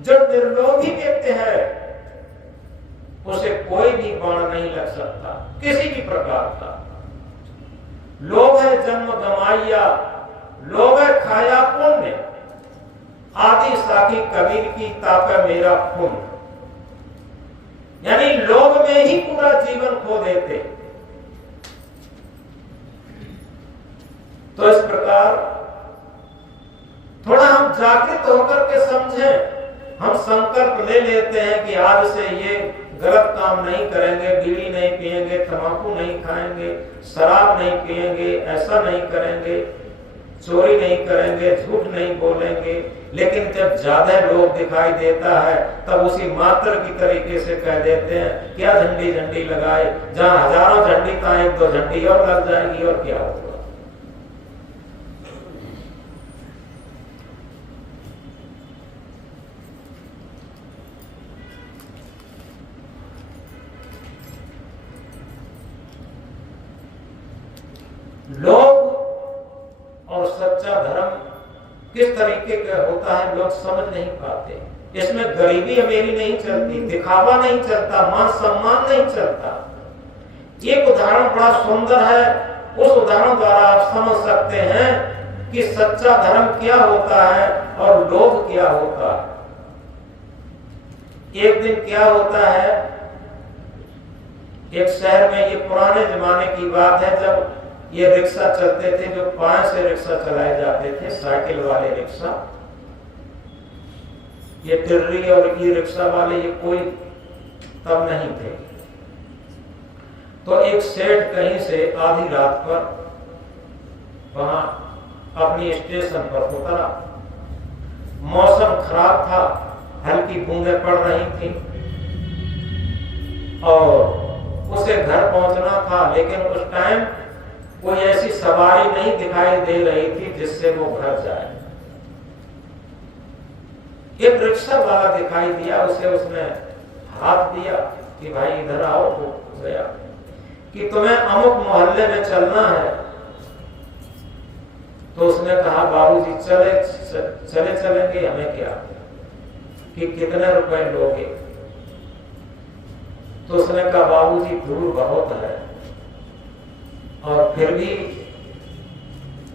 जो निर्लोभी व्यक्ति है उसे कोई भी बाण नहीं लग सकता किसी भी प्रकार का। लोभ है जन्म गमाइया, लोभ है खाया पुण्य, आदि साखी कबीर की ताप मेरा पुण्य। यानी लोभ में ही पूरा जीवन खो देते। तो इस प्रकार थोड़ा हम जागृत होकर के समझें। हम संकल्प ले लेते हैं कि आज से ये गलत काम नहीं करेंगे, बीड़ी नहीं पिएंगे, तंबाकू नहीं खाएंगे, शराब नहीं पिएंगे, ऐसा नहीं करेंगे, चोरी नहीं करेंगे, झूठ नहीं बोलेंगे। लेकिन जब ज्यादा लोग दिखाई देता है तब उसी मात्र की तरीके से कह देते हैं क्या झंडी झंडी लगाए, जहां हजारों झंडी का एक दो झंडी और लग जाएगी और क्या होगा। लोभ और सच्चा धर्म किस तरीके का होता है लोग समझ नहीं पाते। इसमें गरीबी अमीरी नहीं चलती, दिखावा नहीं चलता, मान सम्मान नहीं चलता। एक उदाहरण बड़ा सुंदर है, उस उदाहरण द्वारा आप समझ सकते हैं कि सच्चा धर्म क्या होता है और लोभ क्या होता है। एक दिन क्या होता है, एक शहर में, ये पुराने जमाने की बात है जब ये रिक्शा चलते थे, जो पांच से रिक्शा चलाए जाते थे, साइकिल वाले रिक्शा। ये टिर्री और ई रिक्शा वाले ये कोई तब नहीं थे। तो एक सेठ कहीं से आधी रात पर वहां अपनी स्टेशन पर उतरा। मौसम खराब था, हल्की बूंदें पड़ रही थी। और उसे घर पहुंचना था, लेकिन उस टाइम कोई ऐसी सवारी नहीं दिखाई दे रही थी जिससे वो घर जाए। एक रिक्शा वाला दिखाई दिया, उसे उसने हाथ दिया कि भाई इधर आओ। वो गया कि तुम्हें अमुक मोहल्ले में चलना है। तो उसने कहा बाबूजी चलेंगे, हमें क्या, कि कितने रुपए लोगे। तो उसने कहा बाबूजी दूर बहुत है और फिर भी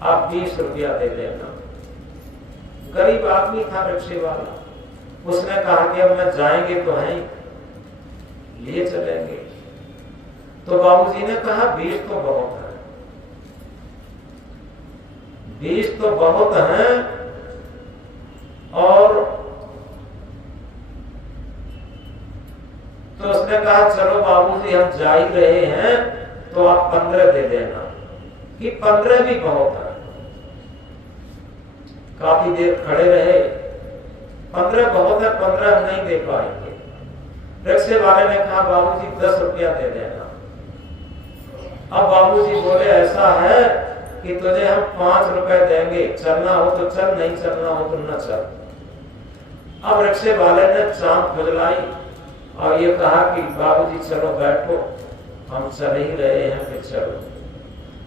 आप 20 रुपया दे देना। गरीब आदमी था रिक्शे वाला। उसने कहा कि अब मैं जाएंगे तो हैं, लिए चलेंगे। तो बाबूजी ने कहा 20 तो बहुत है, 20 तो बहुत हैं। और तो उसने कहा चलो बाबूजी हम जा ही रहे हैं तो आप 15 दे देना, कि 15 भी बहुत है। काफी देर खड़े रहे, 15 बहुत है, 15 हम नहीं दे पाएंगे। रिक्शे वाले ने कहा बाबूजी 10 रुपया दे देना। अब बाबूजी बोले ऐसा है कि तुझे हम 5 रुपए देंगे, चलना हो तो चल, नहीं चलना हो तो न चल। अब रिक्शे वाले ने चांद खुजलाई और ये कहा कि बाबूजी चलो बैठो, हम चल ही रहे हैं, फिर चलो।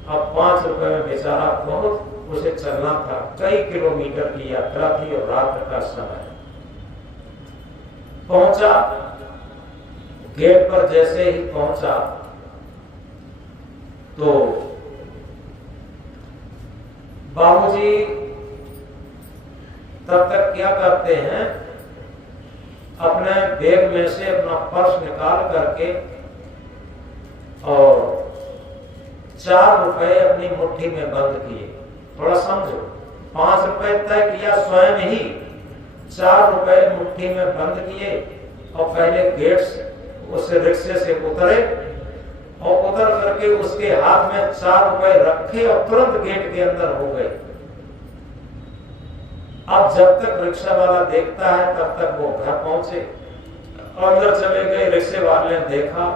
अब 5 रुपए में बेचारा बहुत उसे चलना था, कई किलोमीटर की यात्रा थी और रात का समय। पहुंचा, गेट पर जैसे ही पहुंचा तो बाबूजी तब तक क्या करते हैं, अपने बैग में से अपना पर्स निकाल करके और 4 रुपए अपनी मुट्ठी में बंद किए। थोड़ा समझो, 5 रुपए तय किया स्वयं ही, 4 रुपए मुट्ठी में बंद किए और पहले गेट से उस रिक्शे से उतरे और उतर करके उसके हाथ में 4 रुपए रखे और तुरंत गेट के अंदर हो गए। अब जब तक रिक्शा वाला देखता है तब तक वो घर पहुंचे, अंदर चले गए। रिक्शे वाले ने देखा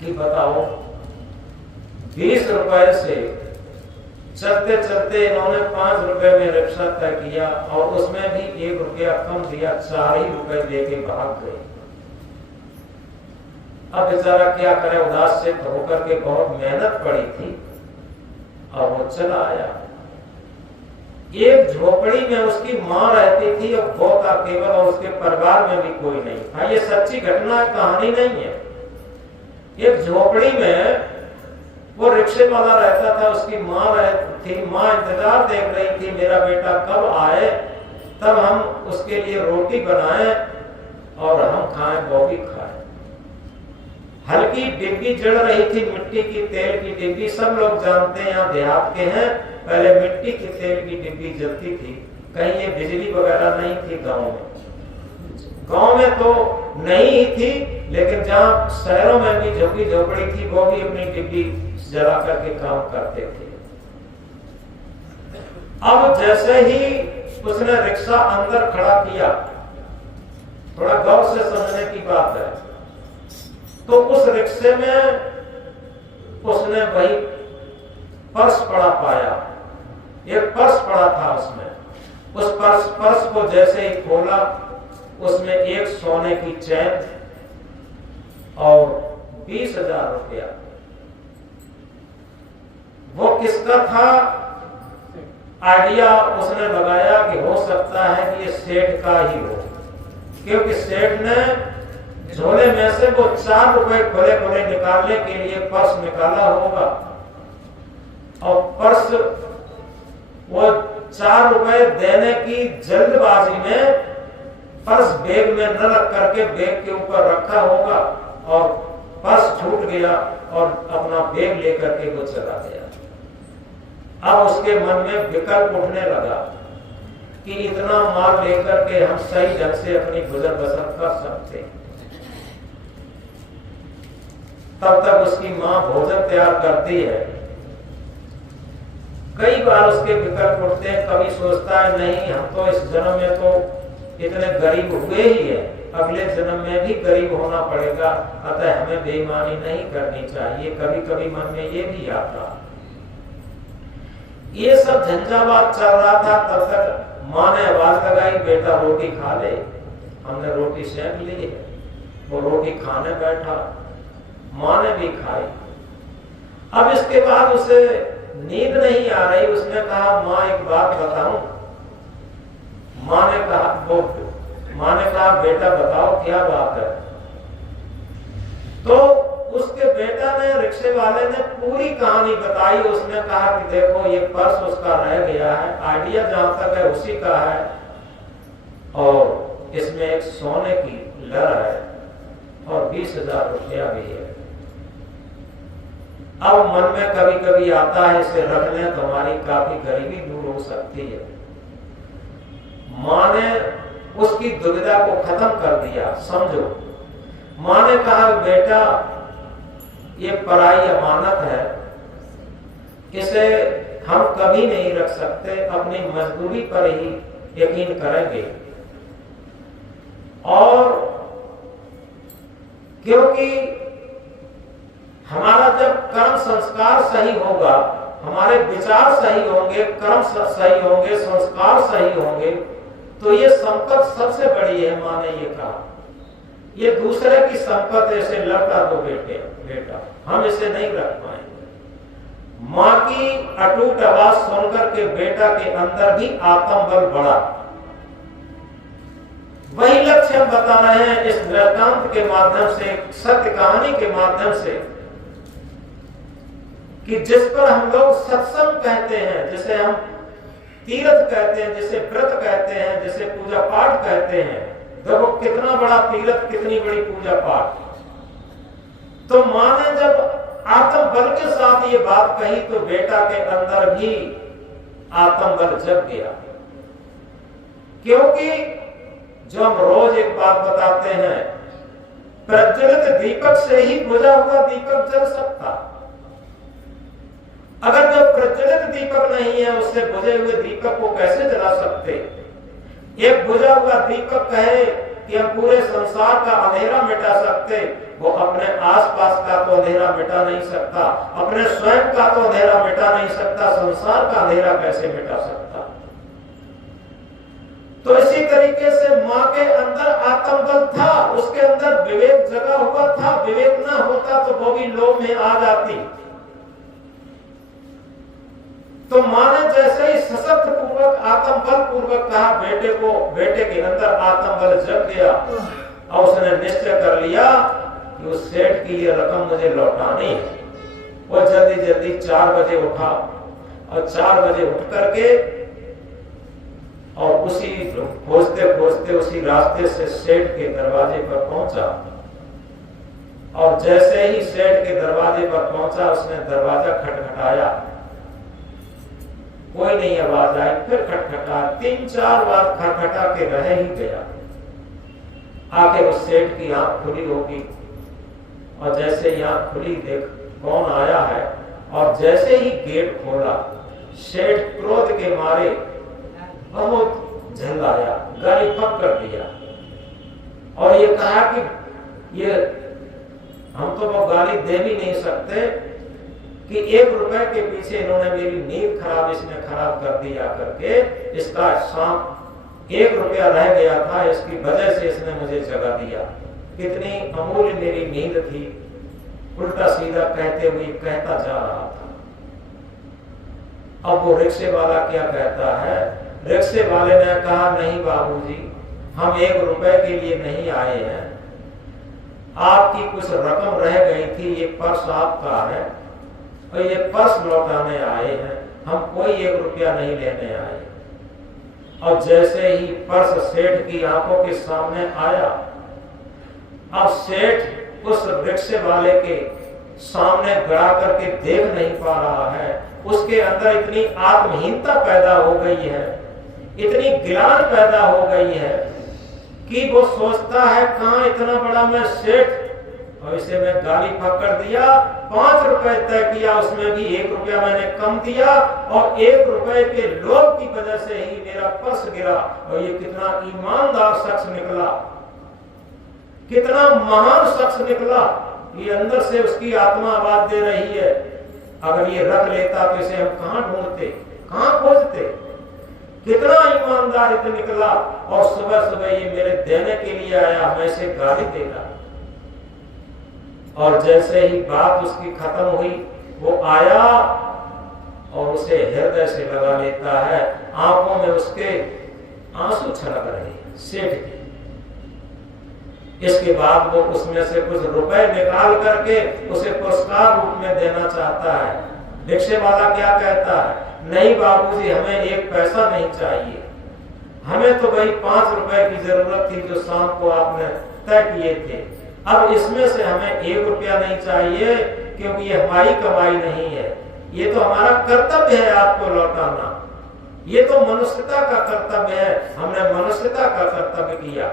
कि बताओ 20 रुपए से चलते चलते इन्होंने 5 रुपए में रिक्शा तय किया और उसमें भी 1 रुपया कम दिया, 4 ही रुपए देके भाग गए। अब बेचारा क्या करे, उदास से होकर के, बहुत मेहनत पड़ी थी और वो चला आया। एक झोपड़ी में उसकी मां रहती थी और वो था केवल, और उसके परिवार में भी कोई नहीं था। ये सच्ची घटना, कहानी नहीं है। एक झोपड़ी में वो रिक्शे वाला रहता था, उसकी मां रहती थी। मां इंतजार देख रही थी मेरा बेटा कब आए, तब हम उसके लिए रोटी बनाएं और हम खाएं, वो भी खाएं। हल्की डिब्बी जल रही थी, मिट्टी की तेल की डिब्बी। सब लोग जानते हैं यहाँ देहात के हैं, पहले मिट्टी की तेल की डिब्बी जलती थी। कहीं ये बिजली वगैरह नहीं थी गांव में। गांव में तो नहीं ही थी, लेकिन जहाँ शहरों में भी झुग्गी झोपड़ी थी वो भी अपनी डिब्बी जला करके काम करते थे। अब जैसे ही उसने रिक्शा अंदर खड़ा किया, थोड़ा गौर से समझने की बात है, तो उस रिक्शे में उसने वही पर्स पड़ा पाया। एक पर्स पड़ा था उसमें। उस पर्स को जैसे ही खोला, उसमें एक सोने की चैन और 20,000 रुपया। वो किसका था आइडिया उसने लगाया कि हो सकता है कि ये सेठ का ही हो, क्योंकि सेठ ने झोले में से वो 4 रुपए खुले खुले निकालने के लिए पर्स निकाला होगा और पर्स वो 4 रुपए देने की जल्दबाजी में पर्स बैग में न रख करके बैग के ऊपर रखा होगा और पर्स छूट गया और अपना बैग लेकर के वो चला गया। अब उसके मन में विकल्प उठने लगा कि इतना माल लेकर के हम सही ढंग से अपनी गुजर बसर कर सकते हैं। तब तक उसकी मां भोजन तैयार करती है। कई बार उसके विकल्प उठते हैं। कभी सोचता है नहीं, हम तो इस जन्म में तो इतने गरीब हुए ही है, अगले जन्म में भी गरीब होना पड़ेगा। अतः हमें बेईमानी नहीं करनी चाहिए। कभी कभी मन में ये भी आता। ये सब झंझावात चल रहा था, तब तक माँ ने आवाज लगाई, बेटा रोटी खा ले। हमने रोटी सेक ली है। वो रोटी खाने बैठा, माँ ने भी खाई। अब इसके बाद उसे नींद नहीं आ रही। उसने कहा, माँ एक बात बताऊं? माँ ने कहा बेटा बताओ क्या बात है। तो उसके बेटा ने, रिक्शे वाले ने पूरी कहानी बताई। उसने कहा कि देखो ये पर्स उसका रह गया है, आइडिया जहां तक है उसी का है, और इसमें एक सोने की लड़ है और 20,000 रुपया भी है। अब मन में कभी कभी आता है इसे रख लें तो हमारी काफी गरीबी दूर हो सकती है। माँ ने उसकी दुविधा को खत्म कर दिया। समझो, माँ ने कहा बेटा ये पराई अमानत है, इसे हम कभी नहीं रख सकते, अपनी मजदूरी पर ही यकीन करेंगे। और क्योंकि हमारा जब कर्म संस्कार सही होगा, हमारे विचार सही होंगे, कर्म सही होंगे, संस्कार सही होंगे, तो ये संपत्ति सबसे बड़ी है। माँ ने ये कहा, ये दूसरे की संपत्ति, ऐसे लड़का दो बेटा, हम इसे नहीं रख पाएंगे। माँ की अटूट आवाज सुनकर के बेटा के अंदर भी आत्मबल बढ़ा। वही लक्ष्य हम बता रहे हैं इस वृत्तांत के माध्यम से, सत्य कहानी के माध्यम से, कि जिस पर हम लोग सत्संग कहते हैं, जिसे हम तीर्थ कहते हैं, जिसे व्रत कहते हैं, जिसे पूजा पाठ कहते हैं। देखो कितना बड़ा तीर्थ, कितनी बड़ी पूजा पाठ। तो माँ ने जब आत्मबल के साथ ये बात कही तो बेटा के अंदर भी आत्मबल जग गया। क्योंकि जो हम रोज एक बात बताते हैं, प्रज्वलित दीपक से ही बुझा हुआ दीपक जल सकता। अगर जो प्रज्वलित दीपक नहीं है, उससे बुझे हुए दीपक को कैसे जला सकते? एक बुझा हुआ दीपक कहे कि हम पूरे संसार का अंधेरा मिटा सकते, वो अपने आसपास का तो अंधेरा मिटा नहीं सकता, अपने स्वयं का तो अंधेरा मिटा नहीं सकता, संसार का अंधेरा कैसे मिटा सकता? तो इसी तरीके से माँ के अंदर आत्मबल था, उसके अंदर विवेक जगा हुआ था। विवेक ना होता तो वो भी लोभ में आ जाती। तो माँ ने जैसे ही सशक्त पूर्वक, आत्मबल पूर्वक कहा बेटे को, बेटे के अंदर आत्मबल जग गया और उसने निश्चय कर लिया कि उस सेठ की ये रकम मुझे लौटानी है। वो जल्दी जल्दी 4 बजे उठा और 4 बजे उठ करके और उसी खोजते खोजते उसी रास्ते से सेठ के दरवाजे पर पहुंचा। और जैसे ही सेठ के दरवाजे पर पहुंचा, उसने दरवाजा खटखटाया, कोई नहीं आवाज आई। फिर खटखटा, 3-4 बार खटखटा के रह ही गया। आके उस सेठ की आंख खुली होगी और जैसे ही आंख खुली, देख कौन आया है, और जैसे ही गेट खोला, सेठ क्रोध के मारे बहुत झल्लाया, गाली पक कर दिया और ये कहा कि ये हम तो वो गाली दे भी नहीं सकते कि 1 रुपए के पीछे इन्होंने मेरी नींद खराब, इसने खराब कर दिया करके, इसका शाम 1 रुपया रह गया था, इसकी वजह से इसने मुझे जगा दिया। कितनी अमूल्य मेरी नींद थी। उल्टा सीधा कहते हुए कहता जा रहा था। अब वो रिक्शे वाला क्या कहता है? रिक्शे वाले ने कहा, नहीं बाबूजी, हम 1 रुपए के लिए नहीं आए हैं, आपकी कुछ रकम रह गई थी, ये पर्स आपका है और ये पर्स लौटाने आए हैं, हम कोई 1 रुपया नहीं लेने आए। और जैसे ही पर्स सेठ की आंखों के सामने आया, अब सेठ उस रिक्शे वाले के सामने गड़ा करके देख नहीं पा रहा है। उसके अंदर इतनी आत्महीनता पैदा हो गई है, इतनी गिलान पैदा हो गई है कि वो सोचता है, कहां इतना बड़ा मैं सेठ और इसे मैं गाली पकड़ दिया, 5 रुपए तय किया, उसमें भी 1 रुपया मैंने कम दिया और 1 रुपए के लोभ की वजह से ही मेरा पर्स गिरा। और ये कितना ईमानदार शख्स निकला, कितना महान शख्स निकला। ये अंदर से उसकी आत्मा आवाज दे रही है, अगर ये रख लेता तो इसे हम कहां ढूंढते, कहां खोजते। कितना ईमानदार इतना निकला और सुबह सुबह ये मेरे देने के लिए आया, मैं इसे गाली देगा। और जैसे ही बात उसकी खत्म हुई, वो आया और उसे हृदय से लगा लेता है, आंखों में उसके आंसू छलक रहे हैं सेठ के। इसके बाद वो उसमें से कुछ रुपए निकाल करके उसे पुरस्कार रूप में देना चाहता है। रिक्शे वाला क्या कहता है, नहीं बाबूजी, हमें 1 पैसा नहीं चाहिए, हमें तो भाई 5 रुपए की जरूरत थी जो शाम को आपने तय किए थे। अब इसमें से हमें 1 रुपया नहीं चाहिए, क्योंकि ये हमारी कमाई नहीं है, ये तो हमारा कर्तव्य है आपको लौटाना, ये तो मनुष्यता का कर्तव्य है, हमने मनुष्यता का कर्तव्य किया।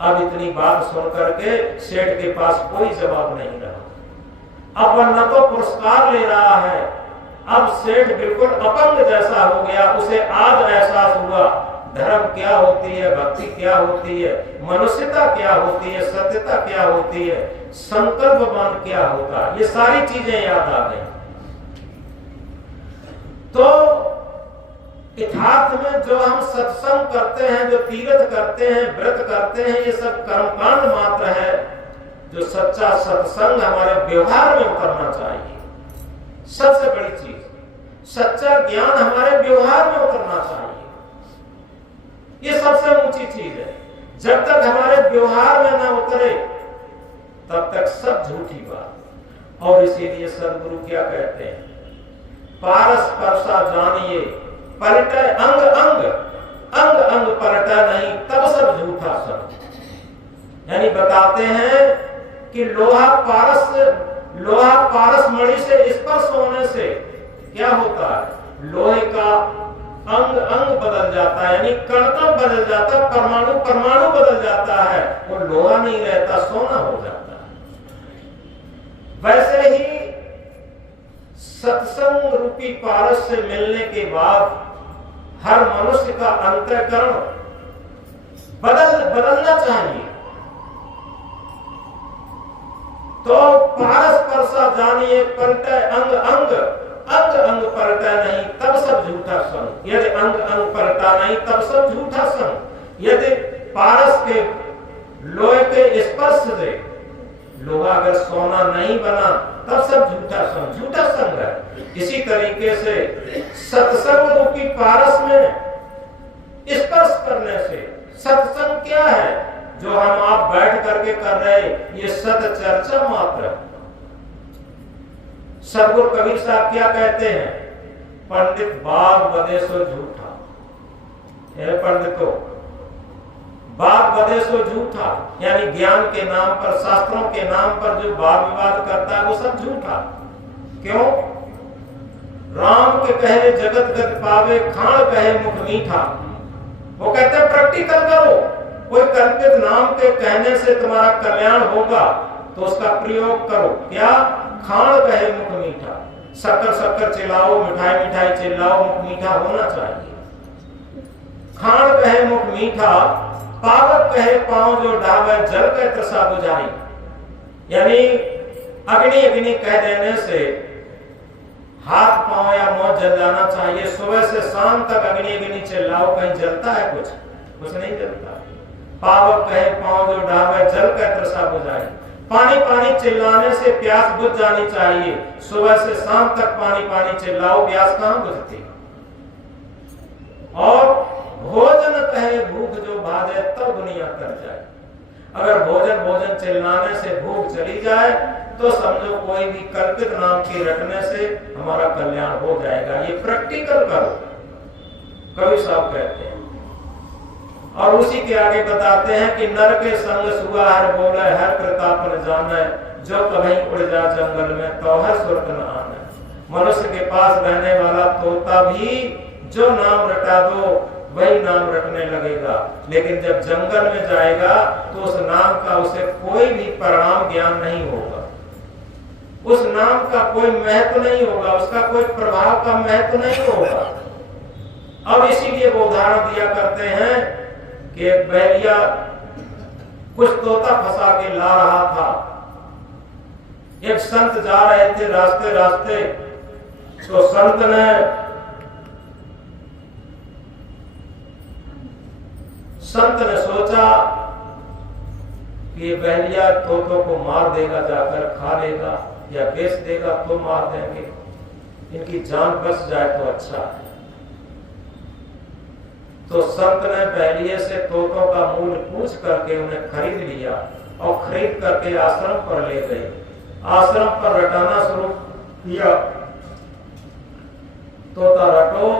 अब इतनी बात सुन करके सेठ के पास कोई जवाब नहीं रहा। अब वह न तो पुरस्कार ले रहा है, अब सेठ बिल्कुल अपंग जैसा हो गया। उसे आज एहसास हुआ धर्म क्या होती है, भक्ति क्या होती है, मनुष्यता क्या होती है, सत्यता क्या होती है, संकल्पवान क्या होता है, ये सारी चीजें याद आ गई। तो यथार्थ में जो हम सत्संग करते हैं, जो तीर्थ करते हैं, व्रत करते हैं, ये सब कर्मकांड मात्र है। जो सच्चा सत्संग हमारे व्यवहार में उतरना चाहिए, सबसे बड़ी चीज, सच्चा ज्ञान हमारे व्यवहार में उतरना चाहिए, ये सबसे ऊंची चीज है। जब तक हमारे व्यवहार में ना उतरे तब तक सब झूठी बात। और इसीलिए सदगुरु क्या कहते हैं, पारस परसा जानिए पलटे अंग अंग, अंग अंग पलटा नहीं तब सब झूठा सब। यानी बताते हैं कि लोहा पारस मणि से स्पर्श होने से क्या होता है, लोहे का अंग अंग बदल जाता है, यानी कण बदल जाता है, परमाणु बदल जाता है, वो लोहा नहीं रहता, सोना हो जाता है। वैसे ही सत्संग रूपी पारस से मिलने के बाद हर मनुष्य का अंतःकरण बदलना चाहिए। तो पारस परसा जानिए पलटे अंग अंग, अंग अंग पलटा नहीं तब सब झूठा संग। यदि अंग अंग पलटा नहीं तब सब झूठा संग। यदि पारस के लोहे के स्पर्श से लोहा अगर सोना नहीं बना तब सब झूठा संग है। इसी तरीके से सत्संग रूपी पारस में स्पर्श करने से, सत्संग क्या है जो हम आप बैठ करके कर रहे, ये सत चर्चा मात्र है। सदगुरु कबीर साहब क्या कहते हैं, पंडित बाग बदे सो झूठा, पंडितों बाग बदे सो झूठा, यानी ज्ञान के नाम पर, शास्त्रों के नाम पर जो वाद विवाद करता है वो सब झूठा। क्यों? राम के कहे जगत गत पावे, खाण कहे मुख मीठा। वो कहते हैं प्रैक्टिकल करो, कोई कल्पित नाम के कहने से तुम्हारा कल्याण होगा तो उसका प्रयोग करो। क्या? खाण कहे मुख मीठा, शक्कर शक्कर चिल्लाओ, मिठाई मिठाई चिल्लाओ, मुख मीठा होना चाहिए। खाण कहे मुख मीठा, पावक कहे पांव जो डावे, जल कहे तृषा बुझाई। यानी अग्नि अग्नि कह देने से हाथ पांव या मुंह जल जाना चाहिए। सुबह से शाम तक अग्नि अग्नि चिल्लाओ, कहीं जलता है? कुछ नहीं जलता। पावक कहे पांव जो डावे, जल कहे तृषा बुझाई। पानी पानी चिल्लाने से प्यास बुझ जानी चाहिए। सुबह से शाम तक पानी पानी चिल्लाओ, प्यास कहां बुझती? और भोजन कहे भूख जो भाजे, तब दुनिया कर जाए। अगर भोजन चिल्लाने से भूख चली जाए तो समझो कोई भी कल्पित नाम की रटने से हमारा कल्याण हो जाएगा। ये प्रैक्टिकल करो, कवि साहब कहते हैं। और उसी के आगे बताते हैं कि नर के संग सुगा हर बोले, हर प्रताप न जाने, जो कभी उड़ जा जंगल में तो हर सुर्ख न आने। मनुष्य के पास रहने वाला तोता भी जो नाम रटा दो वही नाम रटने लगेगा। लेकिन जब जंगल में जाएगा तो उस नाम का उसे कोई भी परिणाम ज्ञान नहीं होगा, उस नाम का कोई महत्व नहीं होगा, उसका कोई प्रभाव का महत्व नहीं होगा। अब इसीलिए वो उदाहरण दिया करते हैं कि एक बहरिया कुछ तोता फंसा के ला रहा था। एक संत जा रहे थे रास्ते रास्ते, तो संत ने सोचा कि ये बहरिया तोतों को मार देगा, जाकर खा लेगा या बेच देगा तो मार देंगे, इनकी जान बच जाए तो अच्छा है। तो संत ने बहरिये से तोतों का मूल्य पूछ करके उन्हें खरीद लिया और खरीद करके आश्रम पर ले गए। आश्रम पर रटाना शुरू किया, तोता रटो,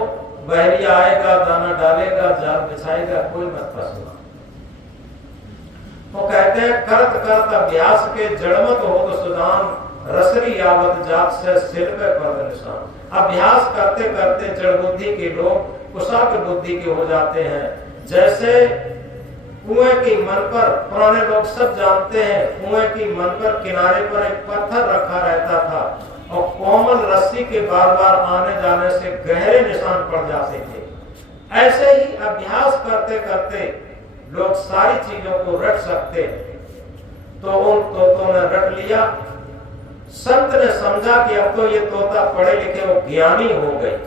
बहरिया आएगा, दाना डालेगा, जाल बिछाएगा, कोई मत फंसना। वो कहते हैं करत करत अभ्यास के जड़मत हो तो सुदान, रसरी यावत जात से सिर पे पर निशान। अभ्यास करते करते जड़ बुद्धि के लोग कुशाग्र बुद्धि के हो जाते हैं। जैसे कुएं की मन पर, पुराने लोग सब जानते हैं, कुएं की मन पर किनारे पर एक पत्थर रखा रहता था और कोमल रस्सी के बार बार आने जाने से गहरे निशान पड़ जाते थे। ऐसे ही अभ्यास करते करते लोग सारी चीजों को रट सकते। तो उन तोतों ने रट लिया। संत ने समझा कि अब तो ये तोता पढ़े लिखे वो ज्ञानी हो गए,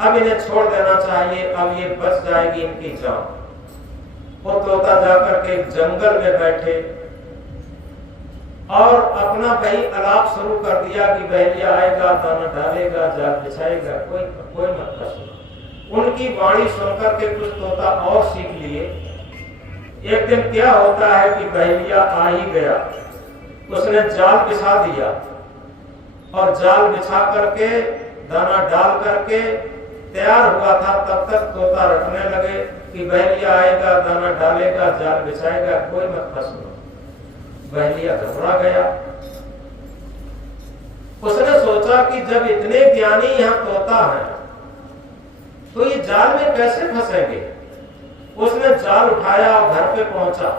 अब इन्हें छोड़ देना चाहिए, अब ये बच जाएगी इनकी जान। वो तोता जाकर के जंगल में बैठे और अपना वही अलाप शुरू कर दिया कि बहरिया आएगा, दाना डालेगा, जाल बिछाएगा, कोई मत सुनो। उनकी वाणी सुनकर के कुछ तोता और सीख लिए। एक दिन क्या होता है कि बहरिया आ ही गया, उसने जाल बिछा दिया और जाल बिछा करके दाना डाल करके तैयार हुआ था। तब तक तोता रटने लगे कि बहरिया आएगा, दाना डालेगा, जाल बिछाएगा, कोई मत फंसना। बहरिया घबरा गया। उसने सोचा कि जब इतने ज्ञानी यहाँ तोता है तो ये जाल में कैसे फंसेंगे। उसने जाल उठाया और घर पे पहुंचा।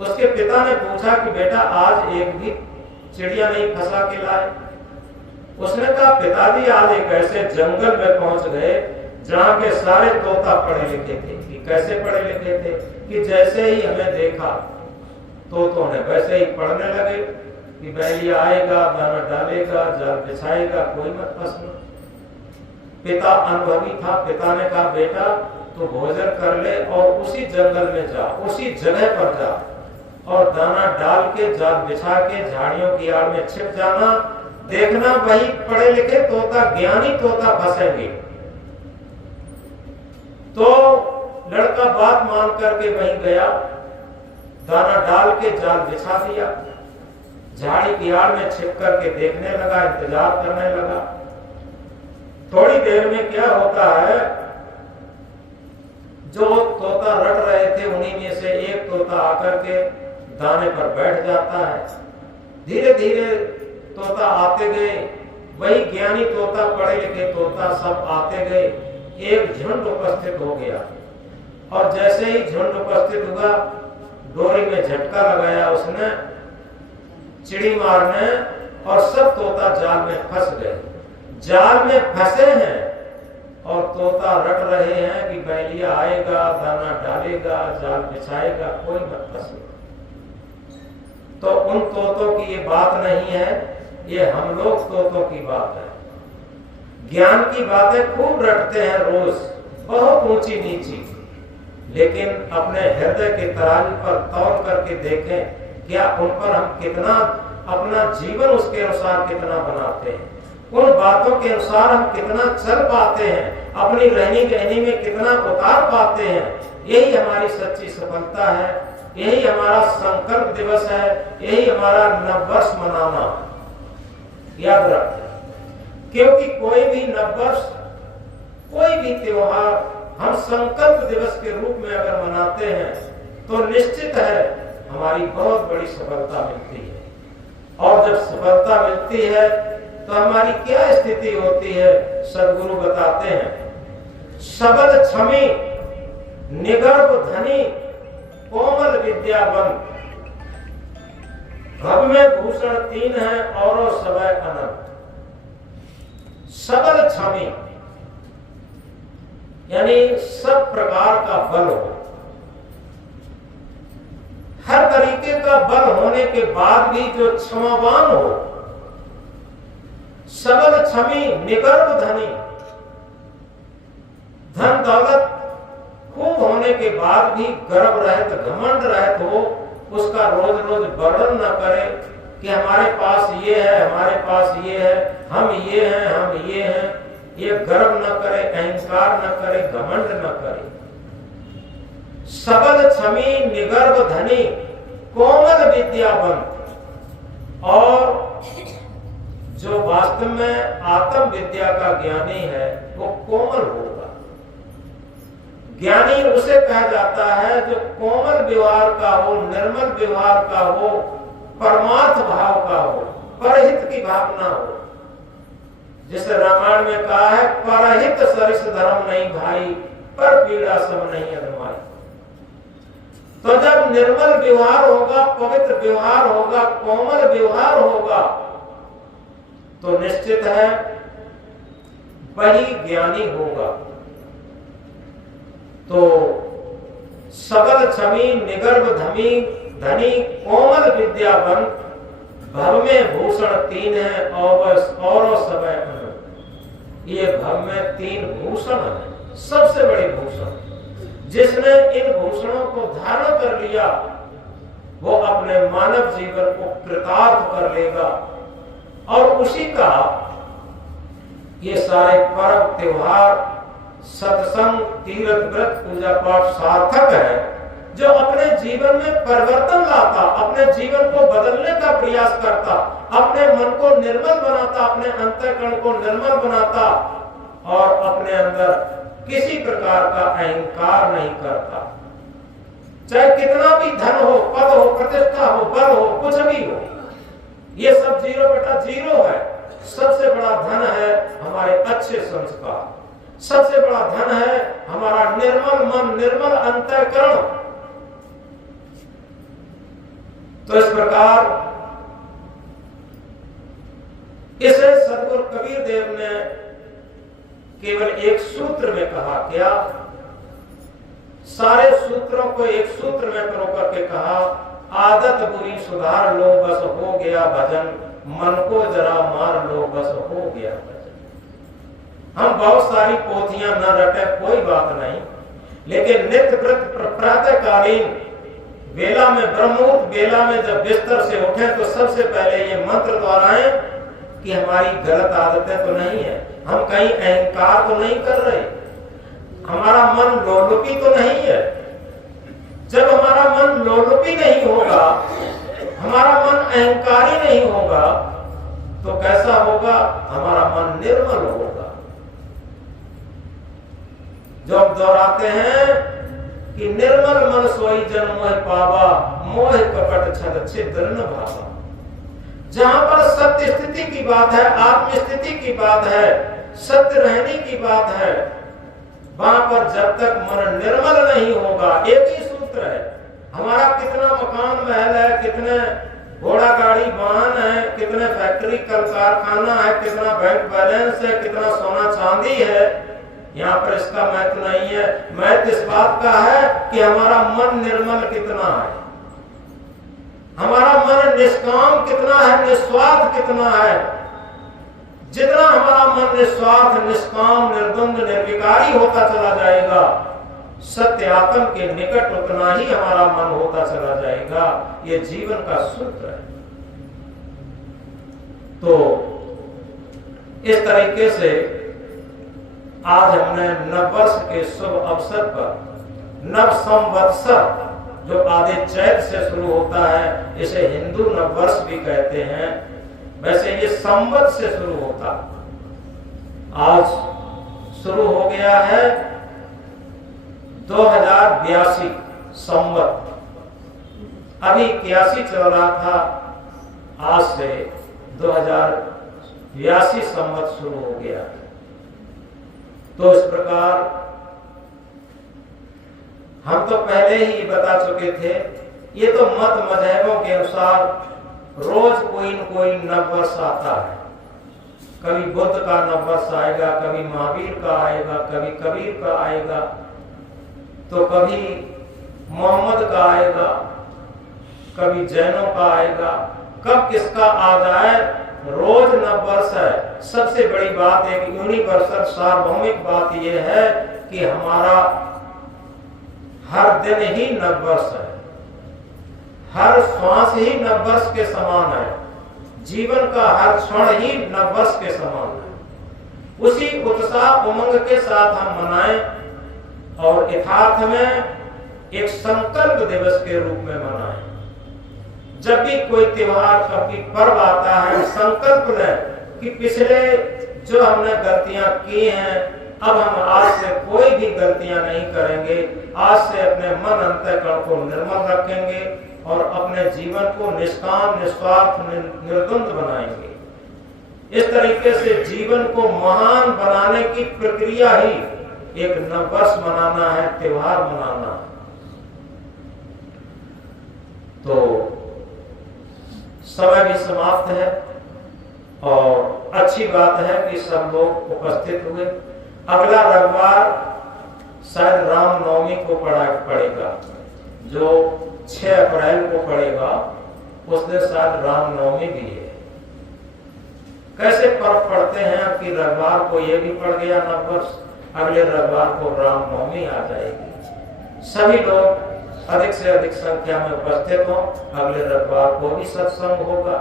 उसके पिता ने पूछा कि बेटा आज एक भी चिड़िया नहीं फंसा के लाए। उसने कहा पिताजी आज एक ऐसे जंगल में पहुंच गए जहां के सारे तोता पढ़े लिखे थे। कि कैसे पढ़े लिखे थे कि जैसे ही हमें देखा तोतों ने वैसे ही पढ़ने लगे कि बहरिया आएगा, दाना डालेगा, जाल बिछाएगा, कोई मत फंसना। पिता अनुभवी था। पिता ने कहा बेटा तू भोजन कर ले और उसी जंगल में जा, उसी जगह पर जा और दाना डाल के, जाल बिछा के झाड़ियों की आड़ में छिप जाना। देखना वही पढ़े लिखे तोता, ज्ञानी तोता फंसेंगे। तो लड़का बात मान करके वहीं गया, दाना डाल के जाल बिछा दिया, झाड़ी की आड़ में छिप करके देखने लगा, इंतजार करने लगा। थोड़ी देर में क्या होता है, जो तोता रट रहे थे उन्हीं में से एक तोता आकर के दाने पर बैठ जाता है। धीरे धीरे तोता आते गए, वही ज्ञानी तोता, पढ़े लिखे तोता सब आते गए। एक झुंड उपस्थित हो गया और जैसे ही झुंड उपस्थित हुआ डोरी में झटका लगाया उसने चिड़ी मारने और सब तोता जाल में फंस गए। जाल में फंसे हैं और तोता रट रहे हैं कि बहरिया आएगा, दाना डालेगा, जाल बिछाएगा, कोई मत फंसे। तो उन तोतों की ये बात नहीं है, ये हम लोग तोतों की बात है। ज्ञान की बातें खूब रटते हैं रोज, बहुत ऊंची नीची, लेकिन अपने हृदय के तराजू पर तौल करके देखें क्या उन पर हम कितना अपना जीवन उसके अनुसार कितना बनाते हैं, उन बातों के अनुसार हम कितना चल पाते हैं, अपनी रहनी कहनी में कितना उतार पाते हैं। यही हमारी सच्ची सफलता है, यही हमारा संकल्प दिवस है, यही हमारा नववर्ष मनाना। याद रखें, क्योंकि कोई भी नववर्ष, कोई भी त्योहार हम संकल्प दिवस के रूप में अगर मनाते हैं तो निश्चित है हमारी बहुत बड़ी सफलता मिलती है। और जब सफलता मिलती है तो हमारी क्या स्थिति होती है, सदगुरु बताते हैं सबल क्षमी निगर्भ धनी कोमल विद्यावंत। भव में भूषण 3 है और सवै अनंत। सबल क्षमी यानी सब प्रकार का बल हो, हर तरीके का बल होने के बाद भी जो क्षमावान हो। सबल क्षमी निगर्भ धनी, धन दौलत खूब होने के बाद भी गर्व रहित घमंड रहित हो, उसका रोज रोज वर्णन न करे कि हमारे पास ये है, हमारे पास ये है, हम ये हैं, हम ये हैं। ये गर्व न करे, अहंकार न करे, घमंड न करे। सबल क्षमी निगर्भ धनी कोमल विद्यावंत। और जो वास्तव में आत्म विद्या का ज्ञानी है वो कोमल होगा। ज्ञानी उसे कहा जाता है जो कोमल व्यवहार का हो, निर्मल व्यवहार का हो, परमार्थ भाव का हो, परहित की भावना हो। जिसे रामायण में कहा है परहित सरिस धर्म नहीं भाई, पर पीड़ा सब नहीं अदमाई। तो जब निर्मल व्यवहार होगा, पवित्र व्यवहार होगा, कोमल व्यवहार होगा, तो निश्चित है वही ज्ञानी होगा। तो सबल क्षमी निगर्भ धनी कोमल विद्यावंत। भव में भूषण 3 है और सवै अनंत। ये भव में 3 भूषण है, सबसे बड़े भूषण। जिसने इन भूषणों को धारण कर लिया वो अपने मानव जीवन को कृतार्थ कर लेगा। और उसी का ये सारे पर्व त्योहार, सत्संग, तीर्थ व्रत, पूजा पाठ सार्थक है। जो अपने जीवन में परिवर्तन लाता, अपने जीवन को बदलने का प्रयास करता, अपने मन को निर्मल बनाता, अपने अंतःकरण को निर्मल बनाता और अपने अंदर किसी प्रकार का अहंकार नहीं करता। चाहे कितना भी धन हो, पद हो, प्रतिष्ठा हो, बल हो, कुछ भी हो, ये सब 0/0 है। सबसे बड़ा धन है हमारे अच्छे संस्कार, सबसे बड़ा धन है हमारा निर्मल मन, निर्मल अंतःकरण। तो इस प्रकार इसे सदगुरु कबीर देव ने केवल एक सूत्र में कहा। क्या? सारे सूत्रों को एक सूत्र में परो करके कहा, आदत बुरी सुधार लो बस हो गया भजन, मन को जरा मार लो बस हो गया भजन। हम बहुत सारी पोथियां न रटे कोई बात नहीं, लेकिन नित्य प्रातःकालीन बेला में, ब्रह्ममुहूर्त बेला में जब बिस्तर से उठे तो सबसे पहले ये मंत्र दोहराएं कि हमारी गलत आदतें तो नहीं है, हम कहीं अहंकार तो नहीं कर रहे, हमारा मन लोलुपी तो नहीं है। जब हमारा मन लोलुपी नहीं होगा, हमारा मन अहंकारी नहीं होगा, तो कैसा होगा? हमारा मन निर्मल होगा। जो हम दोहराते हैं कि निर्मल मन सोई जन मोह पावा, मोह कपट छल छिद्र न भावा। जहां पर सत्य स्थिति की बात है, आत्म स्थिति की बात है, सत्य रहने की बात है, वहां पर जब तक मन निर्मल नहीं होगा, एक ही सूत्र है, हमारा कितना मकान महल है, कितने घोड़ा गाड़ी वाहन है, कितने फैक्ट्री कल कारखाना है, कितना बैंक बैलेंस है, कितना सोना चांदी है, यहाँ पर इसका महत्व नहीं है। महत्व इस बात का है कि हमारा मन निर्मल कितना है, हमारा मन निष्काम कितना है, निस्वार्थ कितना है। जितना हमारा मन निस्वार्थ, निष्काम, निर्द्वंद, निर्विकारी होता चला जाएगा, सत्य आत्म के निकट उतना ही हमारा मन होता चला जाएगा। ये जीवन का सूत्र है। तो इस तरीके से आज हमने नववर्ष के शुभ अवसर पर नव संवत्सर जो आदि चैत से शुरू होता है, इसे हिंदू नववर्ष भी कहते हैं, वैसे ये संवत से शुरू होता। आज शुरू हो गया है 2082 संवत, अभी 81 चल रहा था, आज से 2082 संवत शुरू हो गया। तो इस प्रकार हम तो पहले ही बता चुके थे, ये तो मत मजहबों के अनुसार रोज कोई न कोई नववर्ष आता है। कभी बुद्ध का नववर्ष आएगा, कभी महावीर का आएगा, कभी कबीर का आएगा, तो कभी मोहम्मद का आएगा, कभी जैनों का आएगा। कब किसका आ जाए, रोज नववर्ष है। सबसे बड़ी बात एक यूनिवर्सल सार्वभौमिक बात यह है कि हमारा हर दिन ही नववर्ष है, हर श्वास ही नववर्ष के समान है, जीवन का हर क्षण ही नववर्ष के समान है। उसी उत्साह उमंग के साथ हम मनाएं और यथार्थ में एक संकल्प दिवस के रूप में मनाएं। जब भी कोई त्योहार, कभी पर्व आता है, संकल्प लें कि पिछले जो हमने गलतियां की हैं, अब हम आज से कोई भी गलतियां नहीं करेंगे। आज से अपने मन अंतःकरण को निर्मल रखेंगे और अपने जीवन को निष्काम, निस्वार्थ, निर्द्वंद बनाएंगे। इस तरीके से जीवन को महान बनाने की प्रक्रिया ही एक नववर्ष मनाना है, त्योहार मनाना है। तो समय भी समाप्त है और अच्छी बात है कि सब लोग उपस्थित हुए। अगला रविवार शायद रामनवमी को पड़ेगा, जो 6 अप्रैल को पड़ेगा, उस दिन शायद रामनवमी भी है। कैसे पर्व पड़ते हैं कि रविवार को ये भी पड़ गया नववर्ष, अगले रविवार को रामनवमी आ जाएगी। सभी लोग अधिक से अधिक संख्या में उपस्थित हो। अगले रविवार को भी सत्संग होगा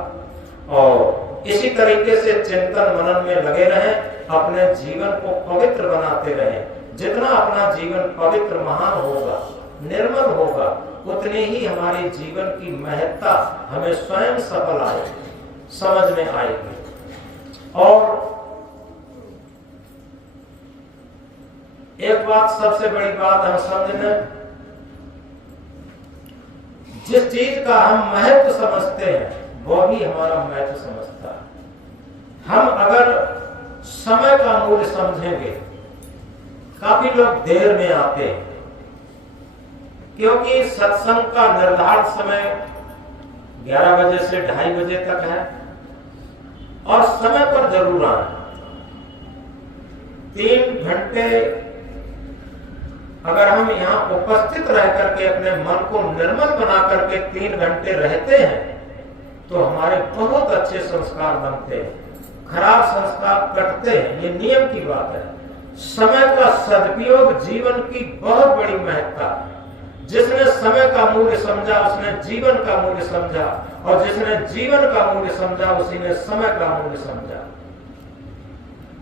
और इसी तरीके से चिंतन मनन में लगे रहें, अपने जीवन को पवित्र बनाते रहें। जितना अपना जीवन पवित्र, महान होगा, निर्मल होगा, उतनी ही हमारे जीवन की महत्ता हमें स्वयं सफल आएगी, समझ में आएगी। और एक बात, सबसे बड़ी बात हम समझ लें, जिस चीज का हम महत्व समझते हैं वो भी हमारा महत्व समझता है। हम अगर समय का मूल्य समझेंगे, काफी लोग देर में आते हैं क्योंकि सत्संग का निर्धारित समय 11 बजे से 2:30 बजे तक है और समय पर जरूर आए। 3 घंटे अगर हम यहाँ उपस्थित रह करके अपने मन को निर्मल बना करके 3 घंटे रहते हैं तो हमारे बहुत अच्छे संस्कार बनते हैं, खराब संस्कार कटते हैं। ये नियम की बात है। समय का सदुपयोग जीवन की बहुत बड़ी महत्ता है। जिसने समय का मूल्य समझा उसने जीवन का मूल्य समझा, और जिसने जीवन का मूल्य समझा उसी ने समय का मूल्य समझा।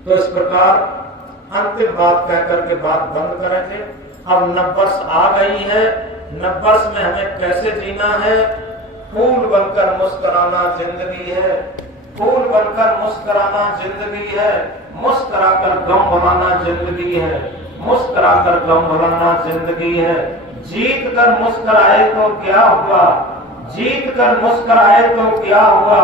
तो इस प्रकार अंतिम बात कह करके बात बंद करेंगे। अब नववर्ष आ गई है, नववर्ष में हमें कैसे जीना है? फूल बनकर मुस्कुराना जिंदगी है, फूल बनकर मुस्कुराना जिंदगी है, मुस्कुराकर गम भुलाना जिंदगी है, मुस्कुराकर गम भुलाना जिंदगी है। जीत कर मुस्कुराए तो क्या हुआ, जीत कर मुस्कुराए तो क्या हुआ,